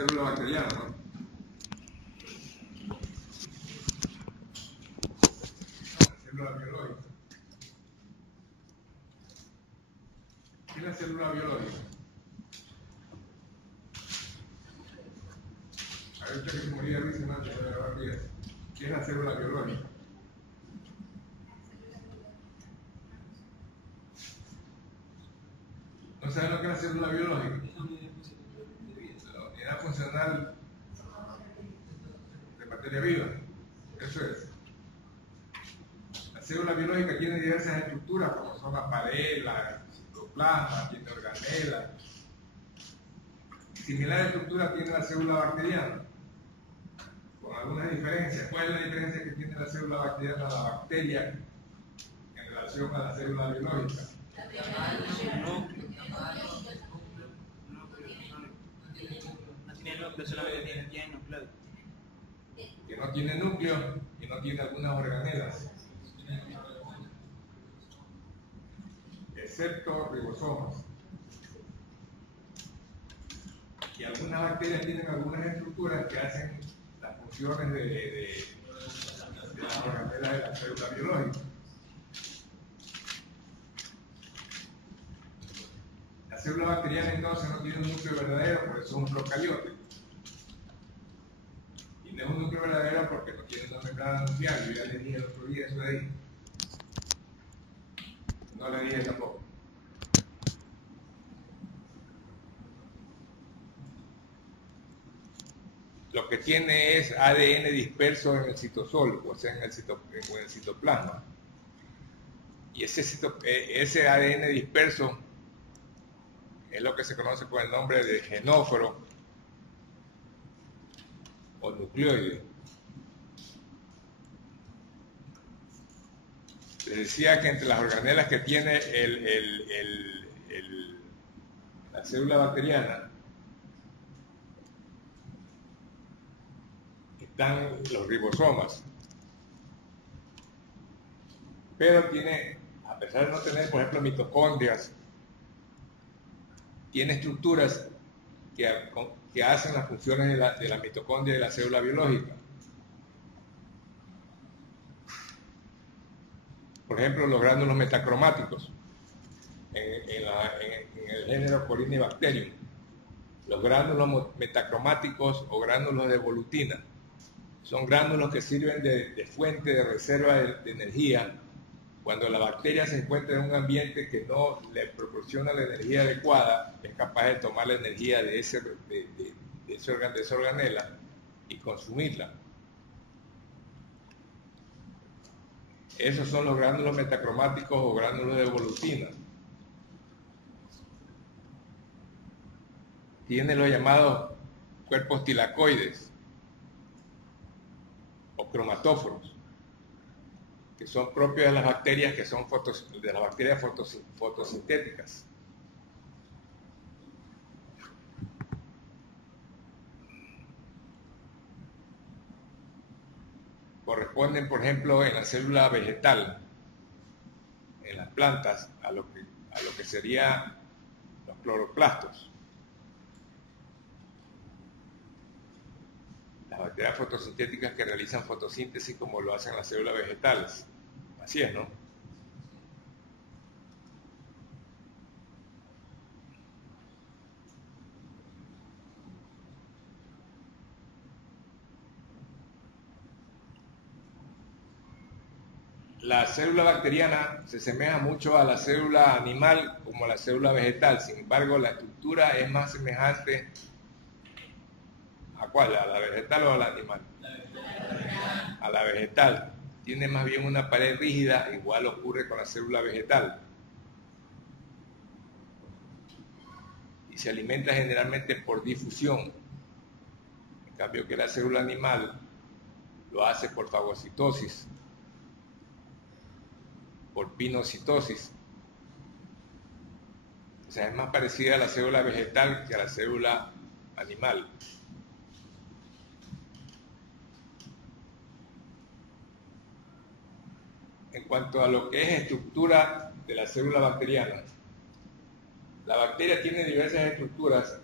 célula bacteriana, ¿no? Célula biológica. ¿Qué es la célula biológica? A ver, usted que se moría de risa, ¿no? ¿Qué es la célula biológica? ¿No saben lo que es la célula biológica? La unidad funcional de materia viva. Eso es. La célula biológica tiene diversas estructuras, como son la pared, la citoplasma, tiene organelas. Similar estructura tiene la célula bacteriana, con algunas diferencias. ¿Cuál es la diferencia que tiene la célula bacteriana, la bacteria, en relación a la célula biológica? No tiene núcleo, solamente tiene nucleoide. Que no tiene núcleo y no tiene algunas organelas, excepto ribosomas. Y algunas bacterias tienen algunas estructuras que hacen las funciones de las organelas de la célula biológica. La célula bacteriana entonces no tiene un núcleo verdadero, por eso es un procariote. Y no es un núcleo verdadero porque no tiene una membrana nuclear. Yo ya le dije el otro día eso de ahí. No le dije tampoco. Lo que tiene es ADN disperso en el citosol, o sea, en el citoplasma. Y ese ADN disperso es lo que se conoce con el nombre de genóforo o nucleoide. Les decía que entre las organelas que tiene la célula bacteriana están los ribosomas, pero tiene, a pesar de no tener, por ejemplo, mitocondrias, tiene estructuras que hacen las funciones de la mitocondria de la célula biológica. Por ejemplo, los gránulos metacromáticos en el género Corynebacterium. Los gránulos metacromáticos o gránulos de volutina son gránulos que sirven de fuente de reserva de energía cuando la bacteria se encuentra en un ambiente que no le proporciona la energía adecuada. Es capaz de tomar la energía de esa organela y consumirla. Esos son los gránulos metacromáticos o gránulos de volutina. Tiene los llamados cuerpos tilacoides o cromatóforos, que son propios de las bacterias que son fotosintéticas. Corresponden, por ejemplo, en la célula vegetal, en las plantas, a lo que serían los cloroplastos. Las bacterias fotosintéticas que realizan fotosíntesis como lo hacen las células vegetales. Así es, ¿no? La célula bacteriana se asemeja mucho a la célula animal como a la célula vegetal. Sin embargo, la estructura es más semejante ¿a cuál? ¿A la vegetal o a la animal? A la vegetal. Tiene más bien una pared rígida, igual ocurre con la célula vegetal. Y se alimenta generalmente por difusión. En cambio que la célula animal lo hace por fagocitosis, por pinocitosis. O sea, es más parecida a la célula vegetal que a la célula animal. En cuanto a lo que es estructura de la célula bacteriana, la bacteria tiene diversas estructuras,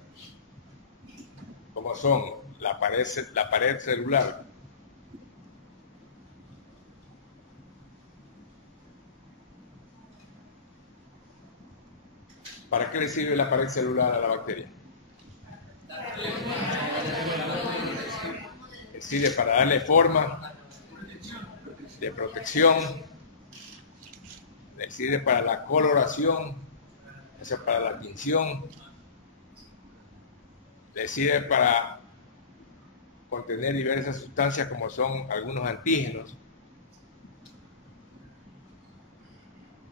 como como son la pared celular, ¿para qué le sirve la pared celular a la bacteria? Le sirve para darle forma, de protección, le sirve para la coloración, o sea, para la tinción, le sirve para contener diversas sustancias como son algunos antígenos,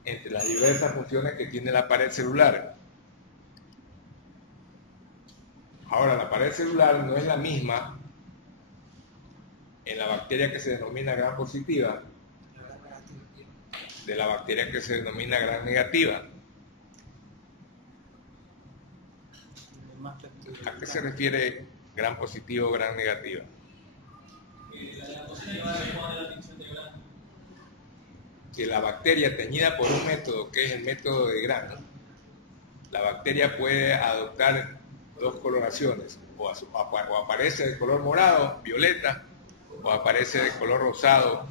entre las diversas funciones que tiene la pared celular. Ahora, la pared celular no es la misma en la bacteria que se denomina gram positiva de la bacteria que se denomina gram negativa. ¿A qué se refiere gram positivo o gram negativa? Que la bacteria teñida por un método que es el método de Gram, la bacteria puede adoptar dos coloraciones, o aparece de color morado, violeta, o aparece de color rosado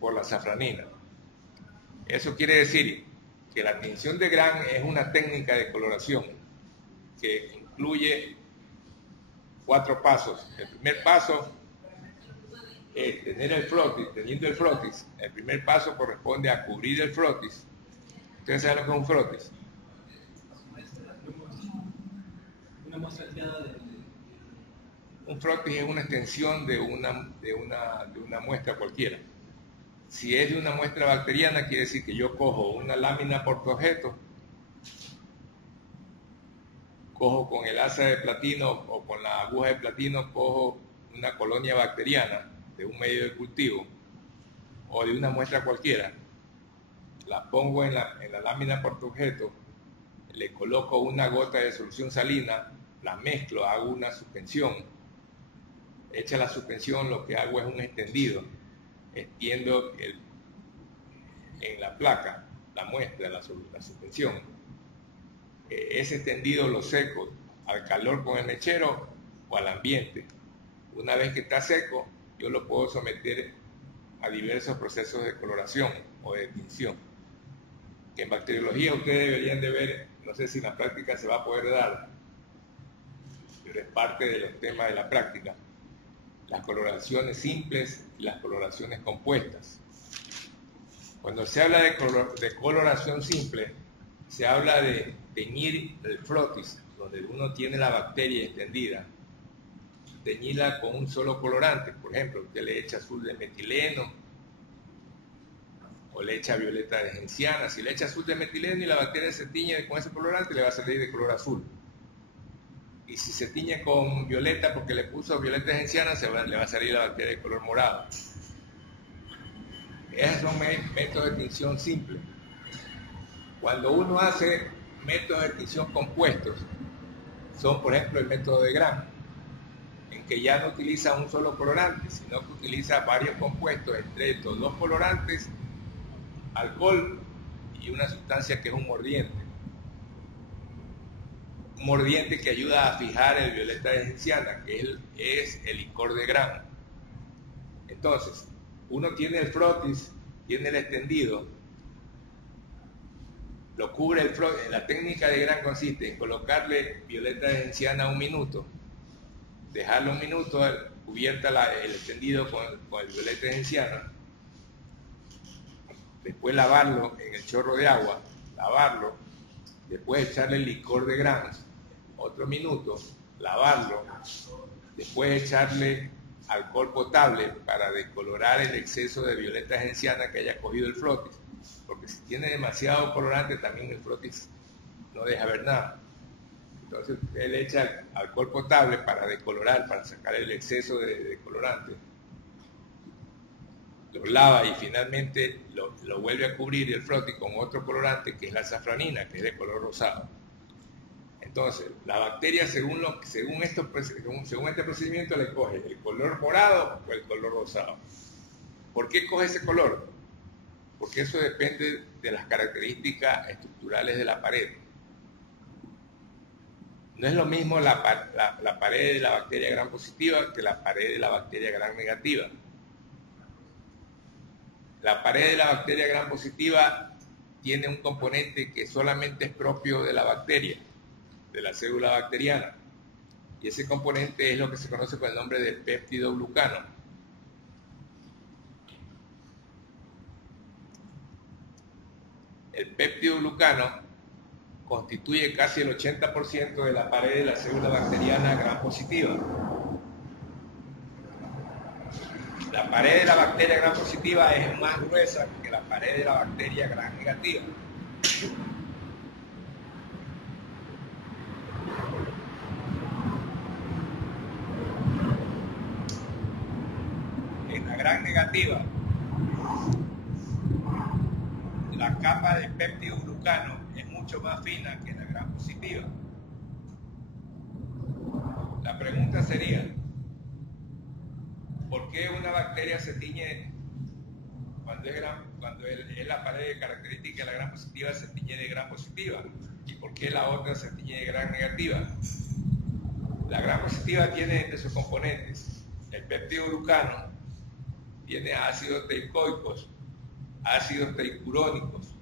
por la safranina. Eso quiere decir que la tinción de Gram es una técnica de coloración que incluye 4 pasos. El primer paso es tener el frotis. Teniendo el frotis, el primer paso corresponde a cubrir el frotis. ¿Ustedes saben lo que es un frotis? Un frotis es una extensión de una muestra cualquiera. Si es de una muestra bacteriana, quiere decir que yo cojo una lámina portaobjeto, cojo con el asa de platino o con la aguja de platino, cojo una colonia bacteriana de un medio de cultivo o de una muestra cualquiera, la pongo en la lámina portaobjeto, le coloco una gota de solución salina, la mezclo, hago una suspensión. Hecha la suspensión, lo que hago es un extendido. Extiendo en la placa la muestra, la suspensión. Ese extendido lo seco al calor con el mechero o al ambiente. Una vez que está seco, yo lo puedo someter a diversos procesos de coloración o de tinción. Que en bacteriología ustedes deberían de ver, no sé si en la práctica se va a poder dar, pero es parte de los temas de la práctica, las coloraciones simples y las coloraciones compuestas. Cuando se habla de coloración simple, se habla de teñir el frotis, donde uno tiene la bacteria extendida, teñirla con un solo colorante. Por ejemplo, usted le echa azul de metileno o le echa violeta de genciana. Si le echa azul de metileno y la bacteria se tiñe con ese colorante, le va a salir de color azul. Y si se tiñe con violeta porque le puso violeta de genciana, le va a salir la bacteria de color morado. Esos son métodos de tinción simples. Cuando uno hace métodos de tinción compuestos, son por ejemplo el método de Gram, en que ya no utiliza un solo colorante, sino que utiliza varios compuestos, entre estos 2 colorantes, alcohol y una sustancia que es un mordiente. Un mordiente que ayuda a fijar el violeta de genciana, que es el licor de Gram. Entonces, uno tiene el frotis, tiene el extendido, lo cubre el frotis. La técnica de Gram consiste en colocarle violeta de genciana 1 minuto, dejarlo 1 minuto cubierta el extendido con el violeta de genciana, después lavarlo en el chorro de agua, lavarlo, después echarle el licor de Gram, otro minuto, lavarlo, después echarle alcohol potable para decolorar el exceso de violeta genciana que haya cogido el frotis, porque si tiene demasiado colorante también el frotis no deja ver nada. Entonces él echa alcohol potable para decolorar, para sacar el exceso de colorante, lo lava y finalmente lo vuelve a cubrir el frotis con otro colorante que es la safranina, que es de color rosado. Entonces, la bacteria según este procedimiento le coge el color morado o el color rosado. ¿Por qué coge ese color? Porque eso depende de las características estructurales de la pared. No es lo mismo la pared de la bacteria gram positiva que la pared de la bacteria gram negativa. La pared de la bacteria gram positiva tiene un componente que solamente es propio de la bacteria, de la célula bacteriana. Y ese componente es lo que se conoce con el nombre de péptidoglucano. El péptidoglucano constituye casi el 80% de la pared de la célula bacteriana gram positiva. La pared de la bacteria gram positiva es más gruesa que la pared de la bacteria gram negativa. En la gram negativa, la capa de péptidoglucano es mucho más fina que la gram positiva. La pregunta sería, ¿por qué una bacteria se tiñe cuando es la pared característica de la gram positiva se tiñe de gram positiva? ¿Y por qué la otra se tiñe de gram negativa? La gram positiva tiene entre sus componentes el péptidoglucano, tiene ácidos teicoicos, ácidos teicurónicos.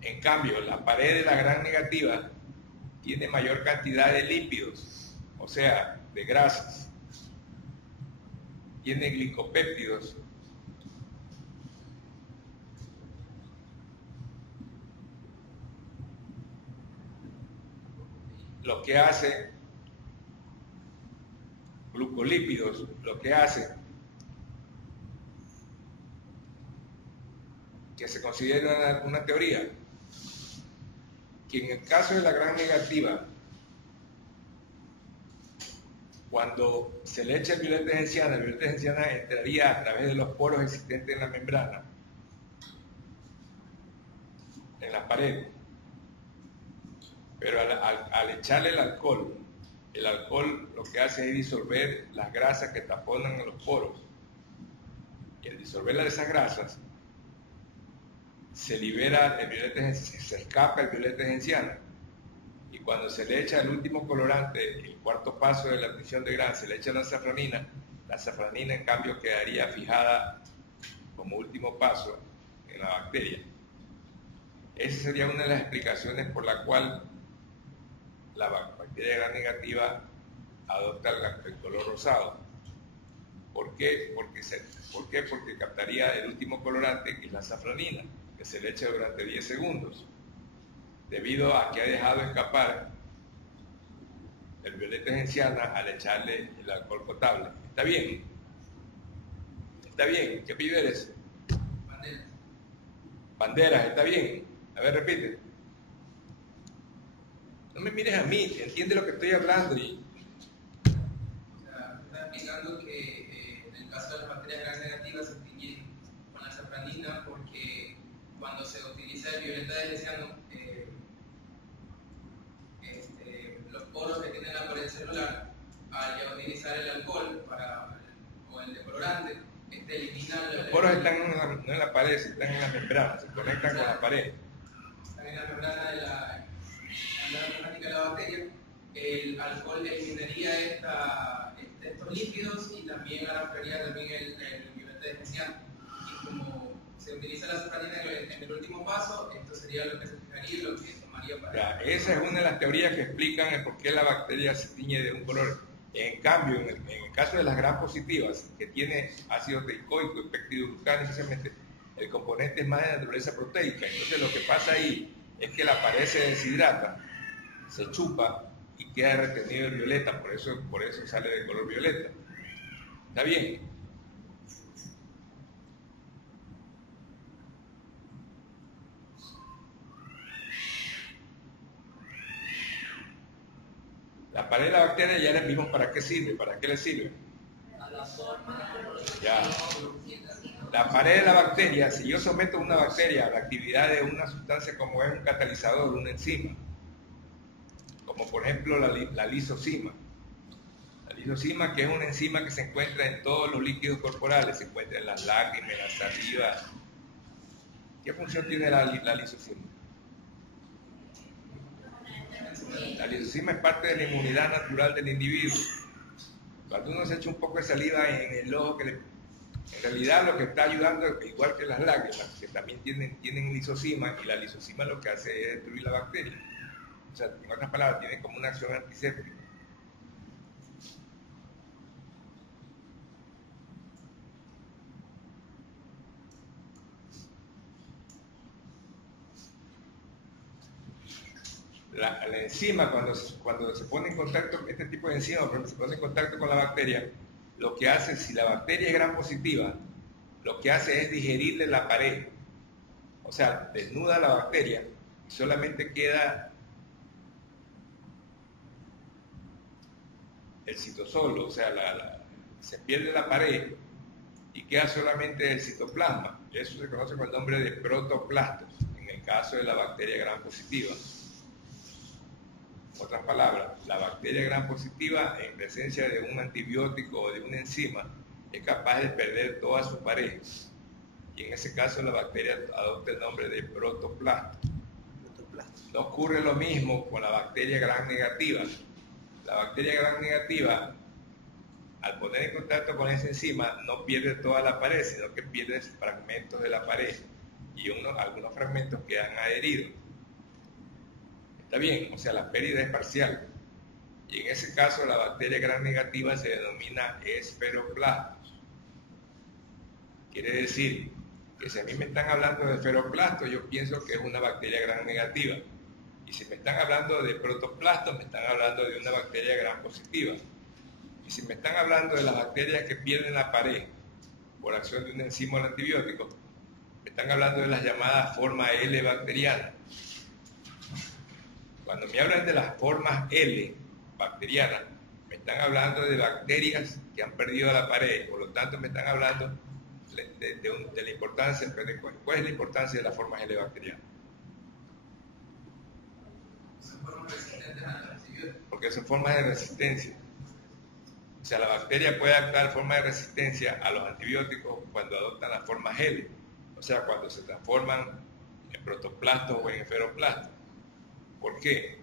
En cambio, la pared de la gram negativa tiene mayor cantidad de lípidos, o sea, de grasas. Tiene glicopéptidos. Lo que hace, glucolípidos, lo que hace que se considera una teoría que en el caso de la gram negativa, cuando se le echa el violeta genciana entraría a través de los poros existentes en la membrana, en la pared. Pero al echarle el alcohol lo que hace es disolver las grasas que taponan en los poros. Y al disolver esas grasas, se libera el violeta, se escapa el violeta genciana. Y cuando se le echa el último colorante, el cuarto paso de la admisión de gram, se le echa la safranina en cambio quedaría fijada como último paso en la bacteria. Esa sería una de las explicaciones por la cual la bacteria gram negativa adopta el color rosado. ¿Por qué? Porque captaría el último colorante, que es la safranina, que se le echa durante 10 segundos. Debido a que ha dejado escapar el violeta genciana al echarle el alcohol potable. ¿Está bien? ¿Está bien? ¿Qué pibe eres? Banderas. Banderas, ¿está bien? A ver, repite. No me mires a mí, entiende lo que estoy hablando. O sea, está explicando que en el caso de las bacterias gram negativas se tiñen con la safranina porque cuando se utiliza el violeta genciano, los poros que tiene la pared celular, al utilizar el alcohol o el decolorante, eliminan los poros están no en la pared, están en la membrana, se conectan con la pared. Están en la membrana de la plasmática de la bacteria. El alcohol eliminaría estos lípidos y también arrastraría también el violeta genciano. Y como se utiliza la safranina en el último paso, esto sería lo que se fijaría y lo que tomaría para... Ya, esa es una de las teorías que explican el por qué la bacteria se tiñe de un color. En cambio, en el caso de las gram positivas, que tiene ácido teicoico y péptidoglucano, esencialmente, el componente es más de naturaleza proteica. Entonces lo que pasa ahí es que la pared se deshidrata, se chupa y queda retenido el violeta, por eso sale de color violeta. ¿Está bien? La pared de la bacteria ya les vimos para qué sirve, para qué le sirve. Ya. La pared de la bacteria, si yo someto una bacteria a la actividad de una sustancia como es un catalizador, una enzima, como por ejemplo la lisocima. La lisocima, que es una enzima que se encuentra en todos los líquidos corporales, se encuentra en las lágrimas, en la saliva. ¿Qué función tiene la lisocima? La lisozima es parte de la inmunidad natural del individuo. Cuando uno se echa un poco de saliva en el ojo, en realidad lo que está ayudando, igual que las lágrimas, que también tienen lisozima, y la lisozima lo que hace es destruir la bacteria. O sea, en otras palabras, tiene como una acción antiséptica. La enzima, cuando se pone en contacto, este tipo de enzima, cuando se pone en contacto con la bacteria, lo que hace, si la bacteria es gram positiva, lo que hace es digerirle la pared. O sea, desnuda la bacteria y solamente queda el citosol, o sea, se pierde la pared y queda solamente el citoplasma. Eso se conoce con el nombre de protoplastos, en el caso de la bacteria gram positiva. En otras palabras, la bacteria gram positiva, en presencia de un antibiótico o de una enzima, es capaz de perder toda su pared. Y en ese caso la bacteria adopta el nombre de protoplasto. No ocurre lo mismo con la bacteria gram negativa. La bacteria gram negativa, al poner en contacto con esa enzima, no pierde toda la pared, sino que pierde fragmentos de la pared. Y algunos fragmentos quedan adheridos. Está bien, o sea, la pérdida es parcial. Y en ese caso la bacteria gram negativa se denomina esferoplastos. Quiere decir que si a mí me están hablando de esferoplastos, yo pienso que es una bacteria gram negativa. Y si me están hablando de protoplastos, me están hablando de una bacteria gram positiva. Y si me están hablando de las bacterias que pierden la pared por acción de un enzima o un antibiótico, me están hablando de las llamadas formas L bacterianas. Cuando me hablan de las formas L bacterianas, me están hablando de bacterias que han perdido la pared, por lo tanto me están hablando de la importancia. ¿Cuál es la importancia de las formas L bacterianas? Porque son formas de resistencia. O sea, la bacteria puede actuar forma de resistencia a los antibióticos cuando adoptan las formas L, o sea, cuando se transforman en protoplastos o en esferoplastos. ¿Por qué?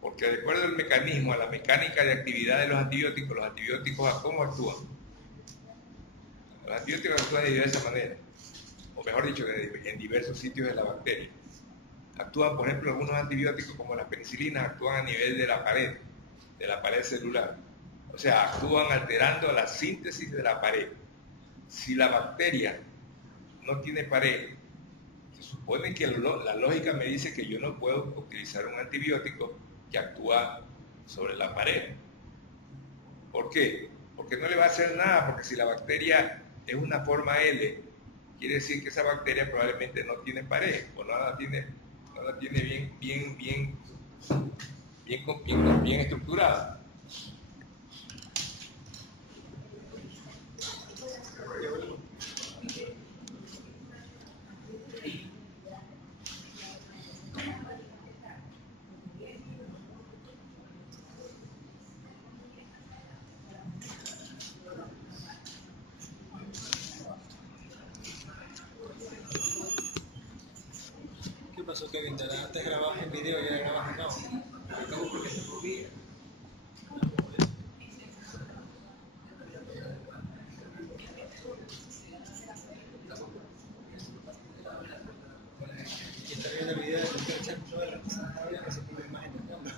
Porque de acuerdo al mecanismo, a la mecánica de actividad de los antibióticos ¿cómo actúan? Los antibióticos actúan de diversas maneras, o mejor dicho, en diversos sitios de la bacteria. Actúan, por ejemplo, algunos antibióticos como las penicilinas actúan a nivel de la pared celular. O sea, actúan alterando la síntesis de la pared. Si la bacteria no tiene pared, se supone que la lógica me dice que yo no puedo utilizar un antibiótico que actúa sobre la pared. ¿Por qué? Porque no le va a hacer nada, porque si la bacteria es una forma L, quiere decir que esa bacteria probablemente no tiene pared, o no la tiene bien estructurada. ¿Qué pasó, Kevin? Antes grababas en video y ahora grabas en audio. ¿Cómo? ¿Por qué se movía? Y está viendo el video de los que echan todas las cosas que se pone imagen de cámara.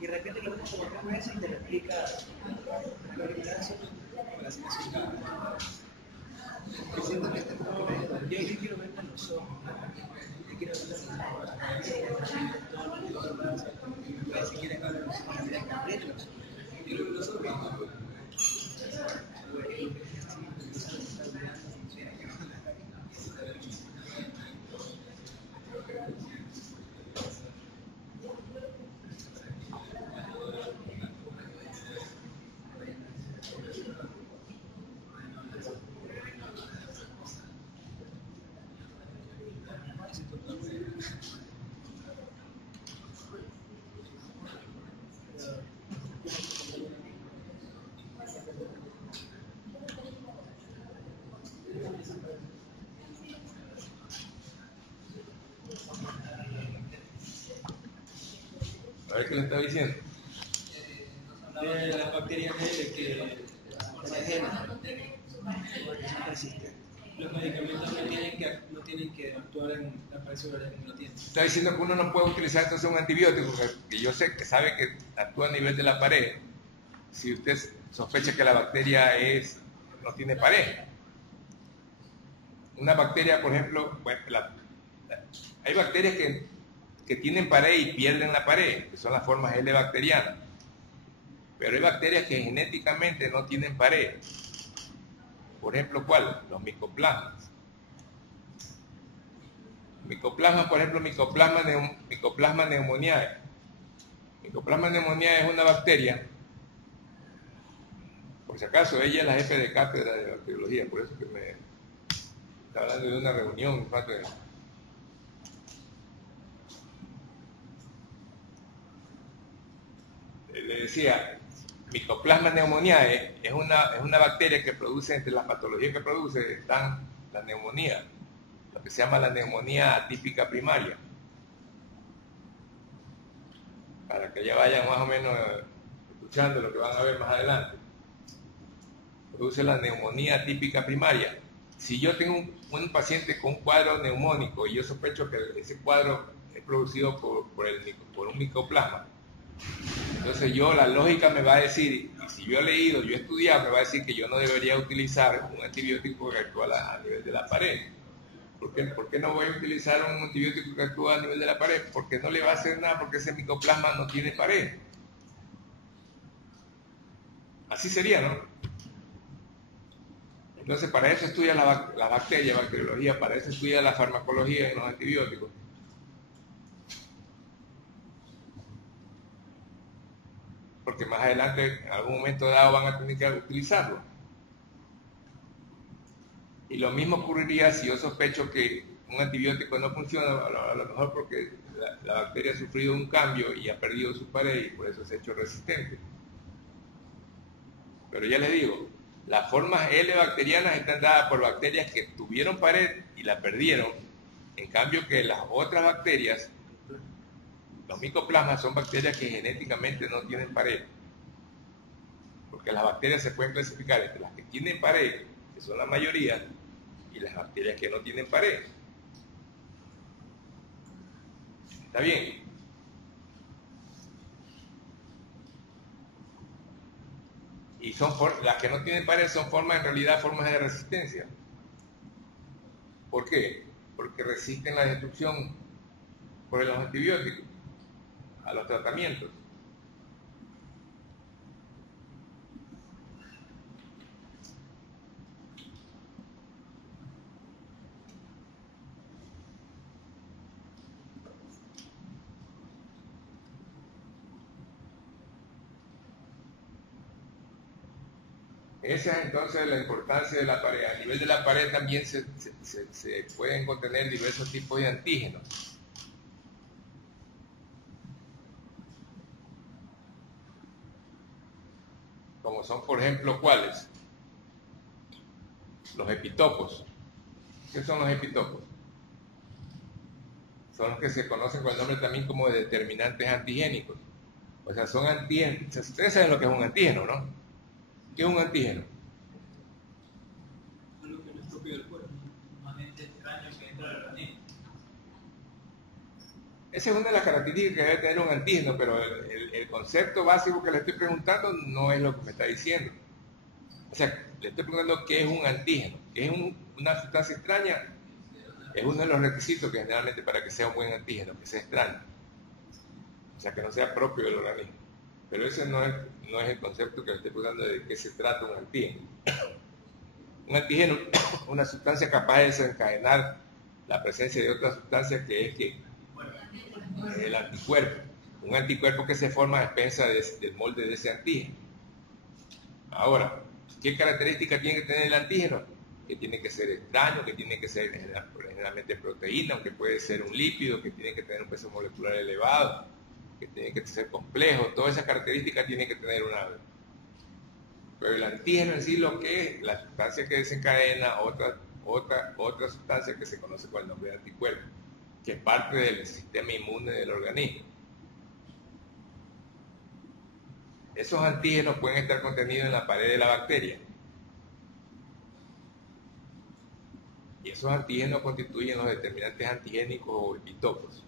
Y de repente lo vemos como tres meses y te lo explica la orientación con la situación. Yo siento que este es como yo quiero ver con los ojos, yo quiero ver los ojos, si quieren hablar los ojos, si quieren abrirlos, yo creo que los ojos. ver qué le está diciendo. De las bacterias L que resisten. Los medicamentos no tienen que actuar en la pared sobre el mismo tiempo. Está diciendo que uno no puede utilizar entonces un antibiótico que yo sé que sabe que actúa a nivel de la pared si usted sospecha que la bacteria no tiene pared. Una bacteria, por ejemplo, bueno, hay bacterias que tienen pared y pierden la pared, que son las formas L bacterianas. Pero hay bacterias que genéticamente no tienen pared. Por ejemplo, ¿cuál? Los micoplasmas. Micoplasma, por ejemplo, Mycoplasma pneumoniae. Mycoplasma pneumoniae es una bacteria, por si acaso, ella es la jefe de cátedra de bacteriología, por eso que me está hablando de una reunión. Le decía, Mycoplasma pneumoniae es una bacteria que produce, entre las patologías que produce están la neumonía, lo que se llama la neumonía atípica primaria. Para que ya vayan más o menos escuchando lo que van a ver más adelante. Produce la neumonía atípica primaria. Si yo tengo un paciente con un cuadro neumónico y yo sospecho que ese cuadro es producido por un micoplasma, entonces la lógica me va a decir, y si yo he leído, yo he estudiado, me va a decir que yo no debería utilizar un antibiótico que actúa a nivel de la pared. ¿Por qué no voy a utilizar un antibiótico que actúa a nivel de la pared? Porque no le va a hacer nada, porque ese micoplasma no tiene pared. Así sería, ¿no? Entonces, para eso estudia la bacteriología, para eso estudia la farmacología en los antibióticos. Porque más adelante, en algún momento dado, van a tener que utilizarlo. Y lo mismo ocurriría si yo sospecho que un antibiótico no funciona, a lo mejor porque la bacteria ha sufrido un cambio y ha perdido su pared y por eso se ha hecho resistente. Pero ya les digo, las formas L bacterianas están dadas por bacterias que tuvieron pared y la perdieron, en cambio que las otras bacterias, los micoplasmas, son bacterias que genéticamente no tienen pared. Porque las bacterias se pueden clasificar entre las que tienen pared, que son la mayoría, y las bacterias que no tienen pared. ¿Está bien? Y las que no tienen pared son en realidad formas de resistencia. ¿Por qué? Porque resisten la destrucción por los antibióticos, a los tratamientos. Esa es entonces la importancia de la pared. A nivel de la pared también se pueden contener diversos tipos de antígenos. Como son, por ejemplo, ¿cuáles? Los epitopos. ¿Qué son los epitopos? Son los que se conocen con el nombre también como de determinantes antigénicos. O sea, son antígenos. Ustedes saben lo que es un antígeno, ¿no? ¿Qué es un antígeno? Algo que no es propio del cuerpo, un agente extraño que entra al organismo. Esa es una de las características que debe tener un antígeno, pero el concepto básico que le estoy preguntando no es lo que me está diciendo. O sea, le estoy preguntando qué es un antígeno. ¿Qué es una sustancia extraña? Es uno de los requisitos que generalmente para que sea un buen antígeno, que sea extraño. O sea, que no sea propio del organismo. Pero ese no es el concepto que le estoy preguntando de qué se trata un antígeno. Un antígeno es una sustancia capaz de desencadenar la presencia de otra sustancia que es el anticuerpo. Un anticuerpo que se forma a expensas del molde de ese antígeno. Ahora, ¿qué características tiene que tener el antígeno? Que tiene que ser extraño, que tiene que ser generalmente proteína, aunque puede ser un lípido, que tiene que tener un peso molecular elevado, que tiene que ser complejo. Todas esas características tienen que tener una... Pero el antígeno en sí lo que es la sustancia que desencadena otra sustancia que se conoce con el nombre de anticuerpo, que es parte del sistema inmune del organismo. Esos antígenos pueden estar contenidos en la pared de la bacteria. Y esos antígenos constituyen los determinantes antigénicos o epitopos.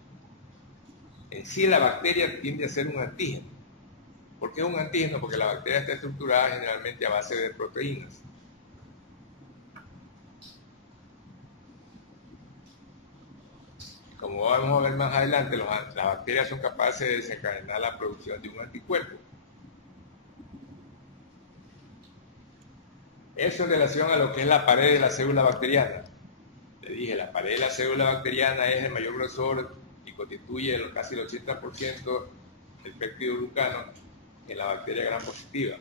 En sí la bacteria tiende a ser un antígeno. ¿Por qué es un antígeno? Porque la bacteria está estructurada generalmente a base de proteínas. Como vamos a ver más adelante, las bacterias son capaces de desencadenar la producción de un anticuerpo. Eso en relación a lo que es la pared de la célula bacteriana. Le dije, la pared de la célula bacteriana es el mayor grosor y constituye casi el 80% del péptido glucano en la bacteria gram positiva.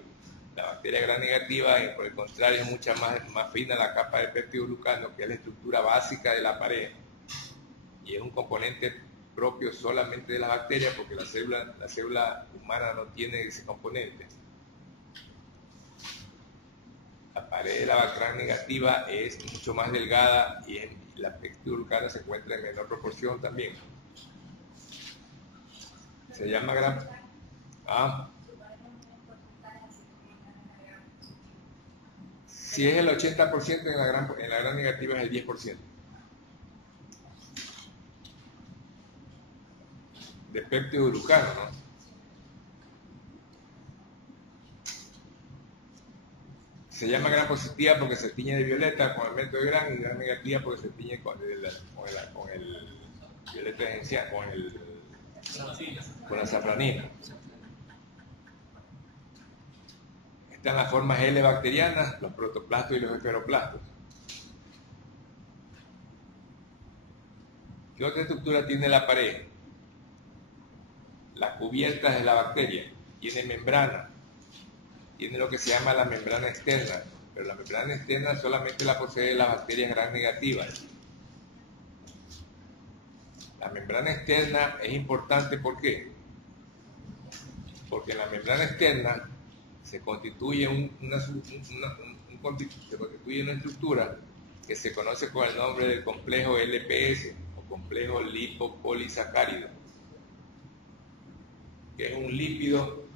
La bacteria gram negativa, por el contrario, es mucha más fina la capa de péptido glucano, que es la estructura básica de la pared. Y es un componente propio solamente de las bacterias, porque la célula humana no tiene ese componente. La pared de la bacteria negativa es mucho más delgada y la péptido glucano se encuentra en menor proporción también. Se llama si es el 80% en la gram negativa es el 10%. De péptido glucano, ¿no? Se llama gram positiva porque se tiñe de violeta con el método de gram, y gram negativa porque se tiñe con el violeta esencial, con la safranina. Están las formas L bacterianas, los protoplastos y los esferoplastos. ¿Qué otra estructura tiene la pared? Las cubiertas de la bacteria. Tiene membrana. Tiene lo que se llama la membrana externa, pero la membrana externa solamente la poseen las bacterias gram negativas. La membrana externa es importante, ¿por qué? Porque en la membrana externa se constituye una estructura que se conoce con el nombre del complejo LPS o complejo lipopolisacárido, que es un lípido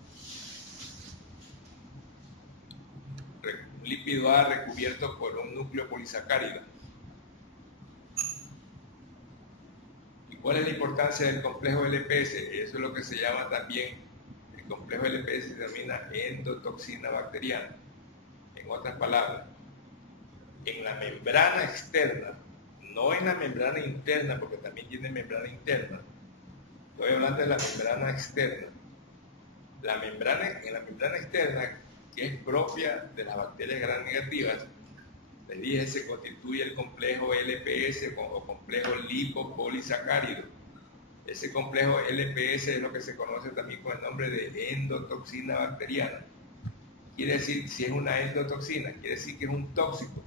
A recubierto por un núcleo polisacárido. ¿Y cuál es la importancia del complejo LPS? Eso es lo que se llama también, el complejo LPS se denomina endotoxina bacteriana. En otras palabras, en la membrana externa, no en la membrana interna, porque también tiene membrana interna. Estoy hablando de la membrana externa. En la membrana externa, que es propia de las bacterias gram negativas, les dije, se constituye el complejo LPS o complejo lipopolisacárido. Ese complejo LPS es lo que se conoce también con el nombre de endotoxina bacteriana. Quiere decir, si es una endotoxina, quiere decir que es un tóxico.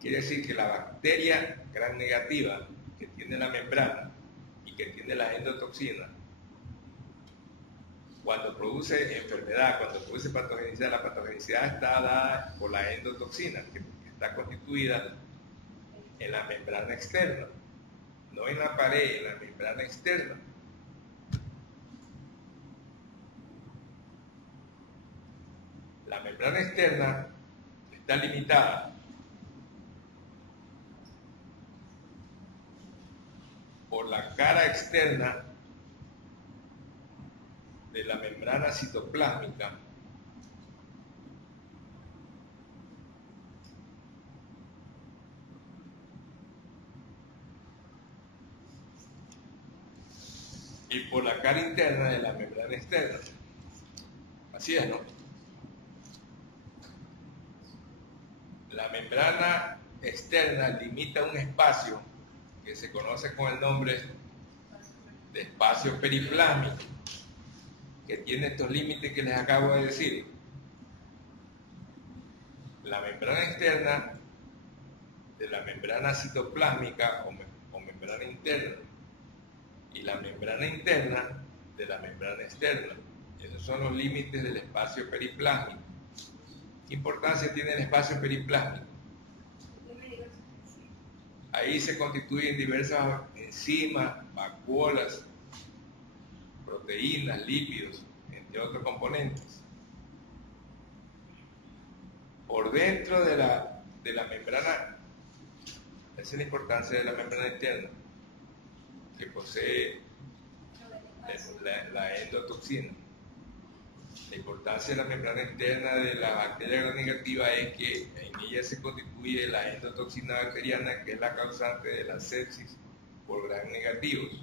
Quiere decir que la bacteria gram negativa que tiene la membrana y que tiene la endotoxina, cuando produce enfermedad, cuando produce patogenicidad, la patogenicidad está dada por la endotoxina, que está constituida en la membrana externa, no en la pared, en la membrana externa. La membrana externa está limitada por la cara externa de la membrana citoplásmica y por la cara interna de la membrana externa. Así es, ¿no? La membrana externa limita un espacio que se conoce con el nombre de espacio periplásmico, que tiene estos límites que les acabo de decir. La membrana externa de la membrana citoplásmica o membrana interna, y la membrana interna de la membrana externa. Esos son los límites del espacio periplásmico. ¿Qué importancia tiene el espacio periplásmico? Ahí se constituyen diversas enzimas, vacuolas, proteínas, lípidos, entre otros componentes. dentro de la membrana, esa es la importancia de la membrana interna, que posee la endotoxina. La importancia de la membrana interna de la bacteria gram negativa es que en ella se constituye la endotoxina bacteriana, que es la causante de la sepsis por gram negativos.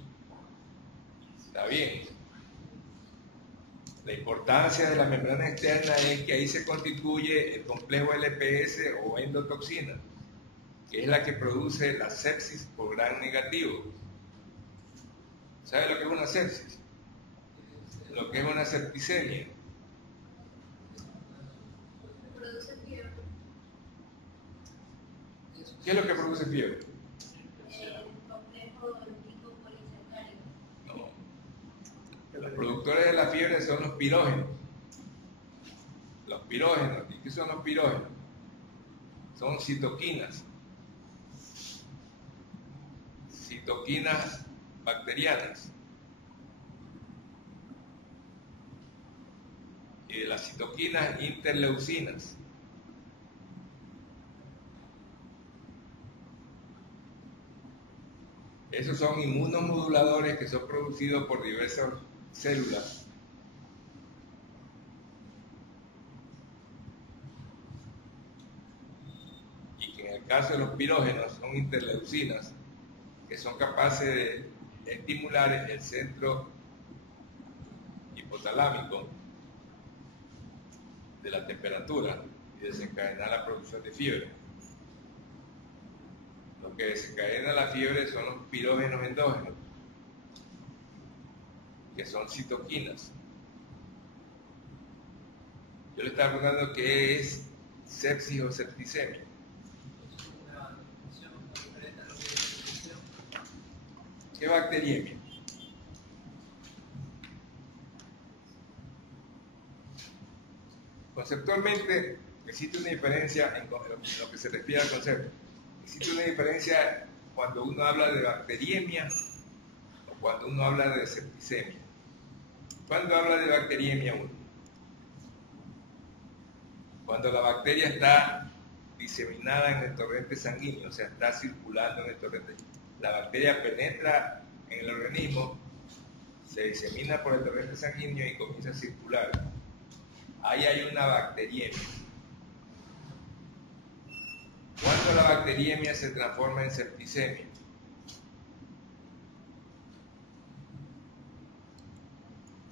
¿Está bien? La importancia de la membrana externa es que ahí se constituye el complejo LPS o endotoxina, que es la que produce la sepsis por gram negativo. ¿Sabe lo que es una sepsis? Lo que es una septicemia. ¿Qué es lo que produce fiebre? No. Los productores de la fiebre son los pirógenos. Los pirógenos. ¿Y qué son los pirógenos? Son citoquinas. Citoquinas bacterianas. Y de las citoquinas interleucinas. Esos son inmunomoduladores que son producidos por diversas células. Y que en el caso de los pirógenos son interleucinas, que son capaces de estimular el centro hipotalámico de la temperatura y desencadenar la producción de fiebre. Lo que desencadena la fiebre son los pirógenos endógenos, que son citoquinas. Yo le estaba preguntando qué es sepsis o septicemia. ¿Qué bacteriemia? Conceptualmente existe una diferencia en lo que se refiere al concepto. Existe una diferencia cuando uno habla de bacteriemia o cuando uno habla de septicemia. ¿Cuándo habla de bacteriemia uno? Cuando la bacteria está diseminada en el torrente sanguíneo, o sea, está circulando en el torrente. La bacteria penetra en el organismo, se disemina por el torrente sanguíneo y comienza a circular. Ahí hay una bacteriemia. ¿Cuándo la bacteriemia se transforma en septicemia?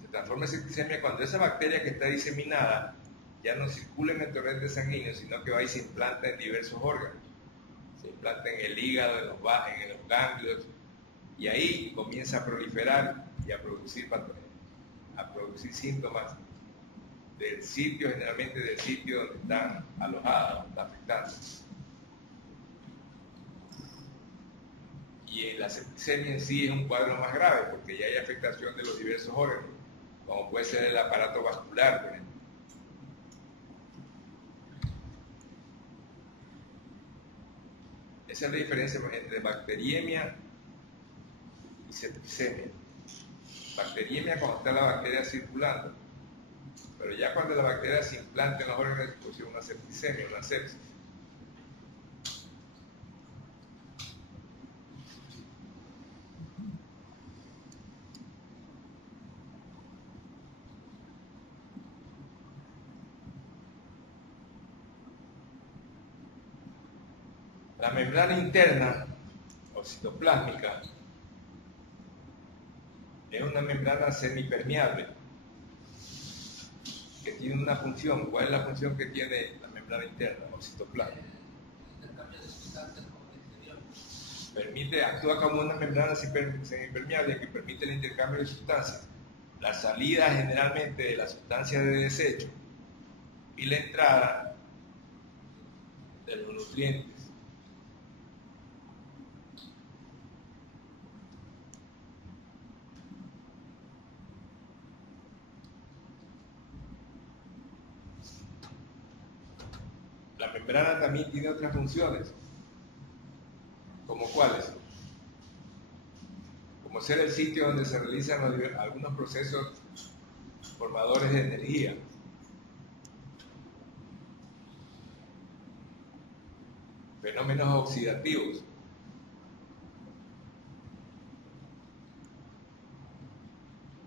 Se transforma en septicemia cuando esa bacteria que está diseminada ya no circula en el torrente sanguíneo, sino que va y se implanta en diversos órganos. Se implanta en el hígado, en los ganglios, y ahí comienza a proliferar y a producir síntomas del sitio, generalmente del sitio donde están alojadas, donde está afectando. Y la septicemia en sí es un cuadro más grave porque ya hay afectación de los diversos órganos, como puede ser el aparato vascular, por ejemplo. Esa es la diferencia entre bacteriemia y septicemia. Bacteriemia cuando está la bacteria circulando, pero ya cuando la bacteria se implanta en los órganos es una septicemia, una sepsis. La membrana interna o citoplásmica es una membrana semipermeable que tiene una función. ¿Cuál es la función que tiene la membrana interna o citoplásmica? Actúa como una membrana semipermeable que permite el intercambio de sustancias, la salida generalmente de las sustancias de desecho y la entrada de los nutrientes. La membrana también tiene otras funciones, ¿como cuáles? Como ser el sitio donde se realizan algunos procesos formadores de energía. fenómenos oxidativos.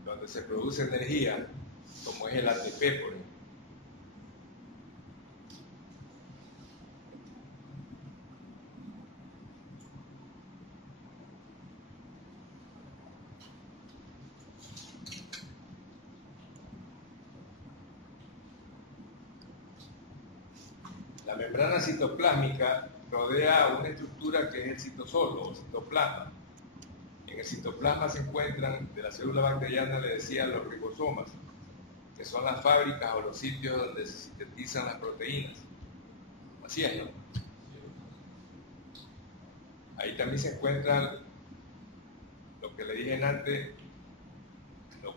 Donde se produce energía, como es el ATP, por ejemplo. La membrana citoplásmica rodea una estructura que es el citosol o citoplasma. En el citoplasma se encuentran, de la célula bacteriana le decía, los ribosomas, que son las fábricas o los sitios donde se sintetizan las proteínas. Así es, ¿no? Ahí también se encuentran lo que le dije antes, los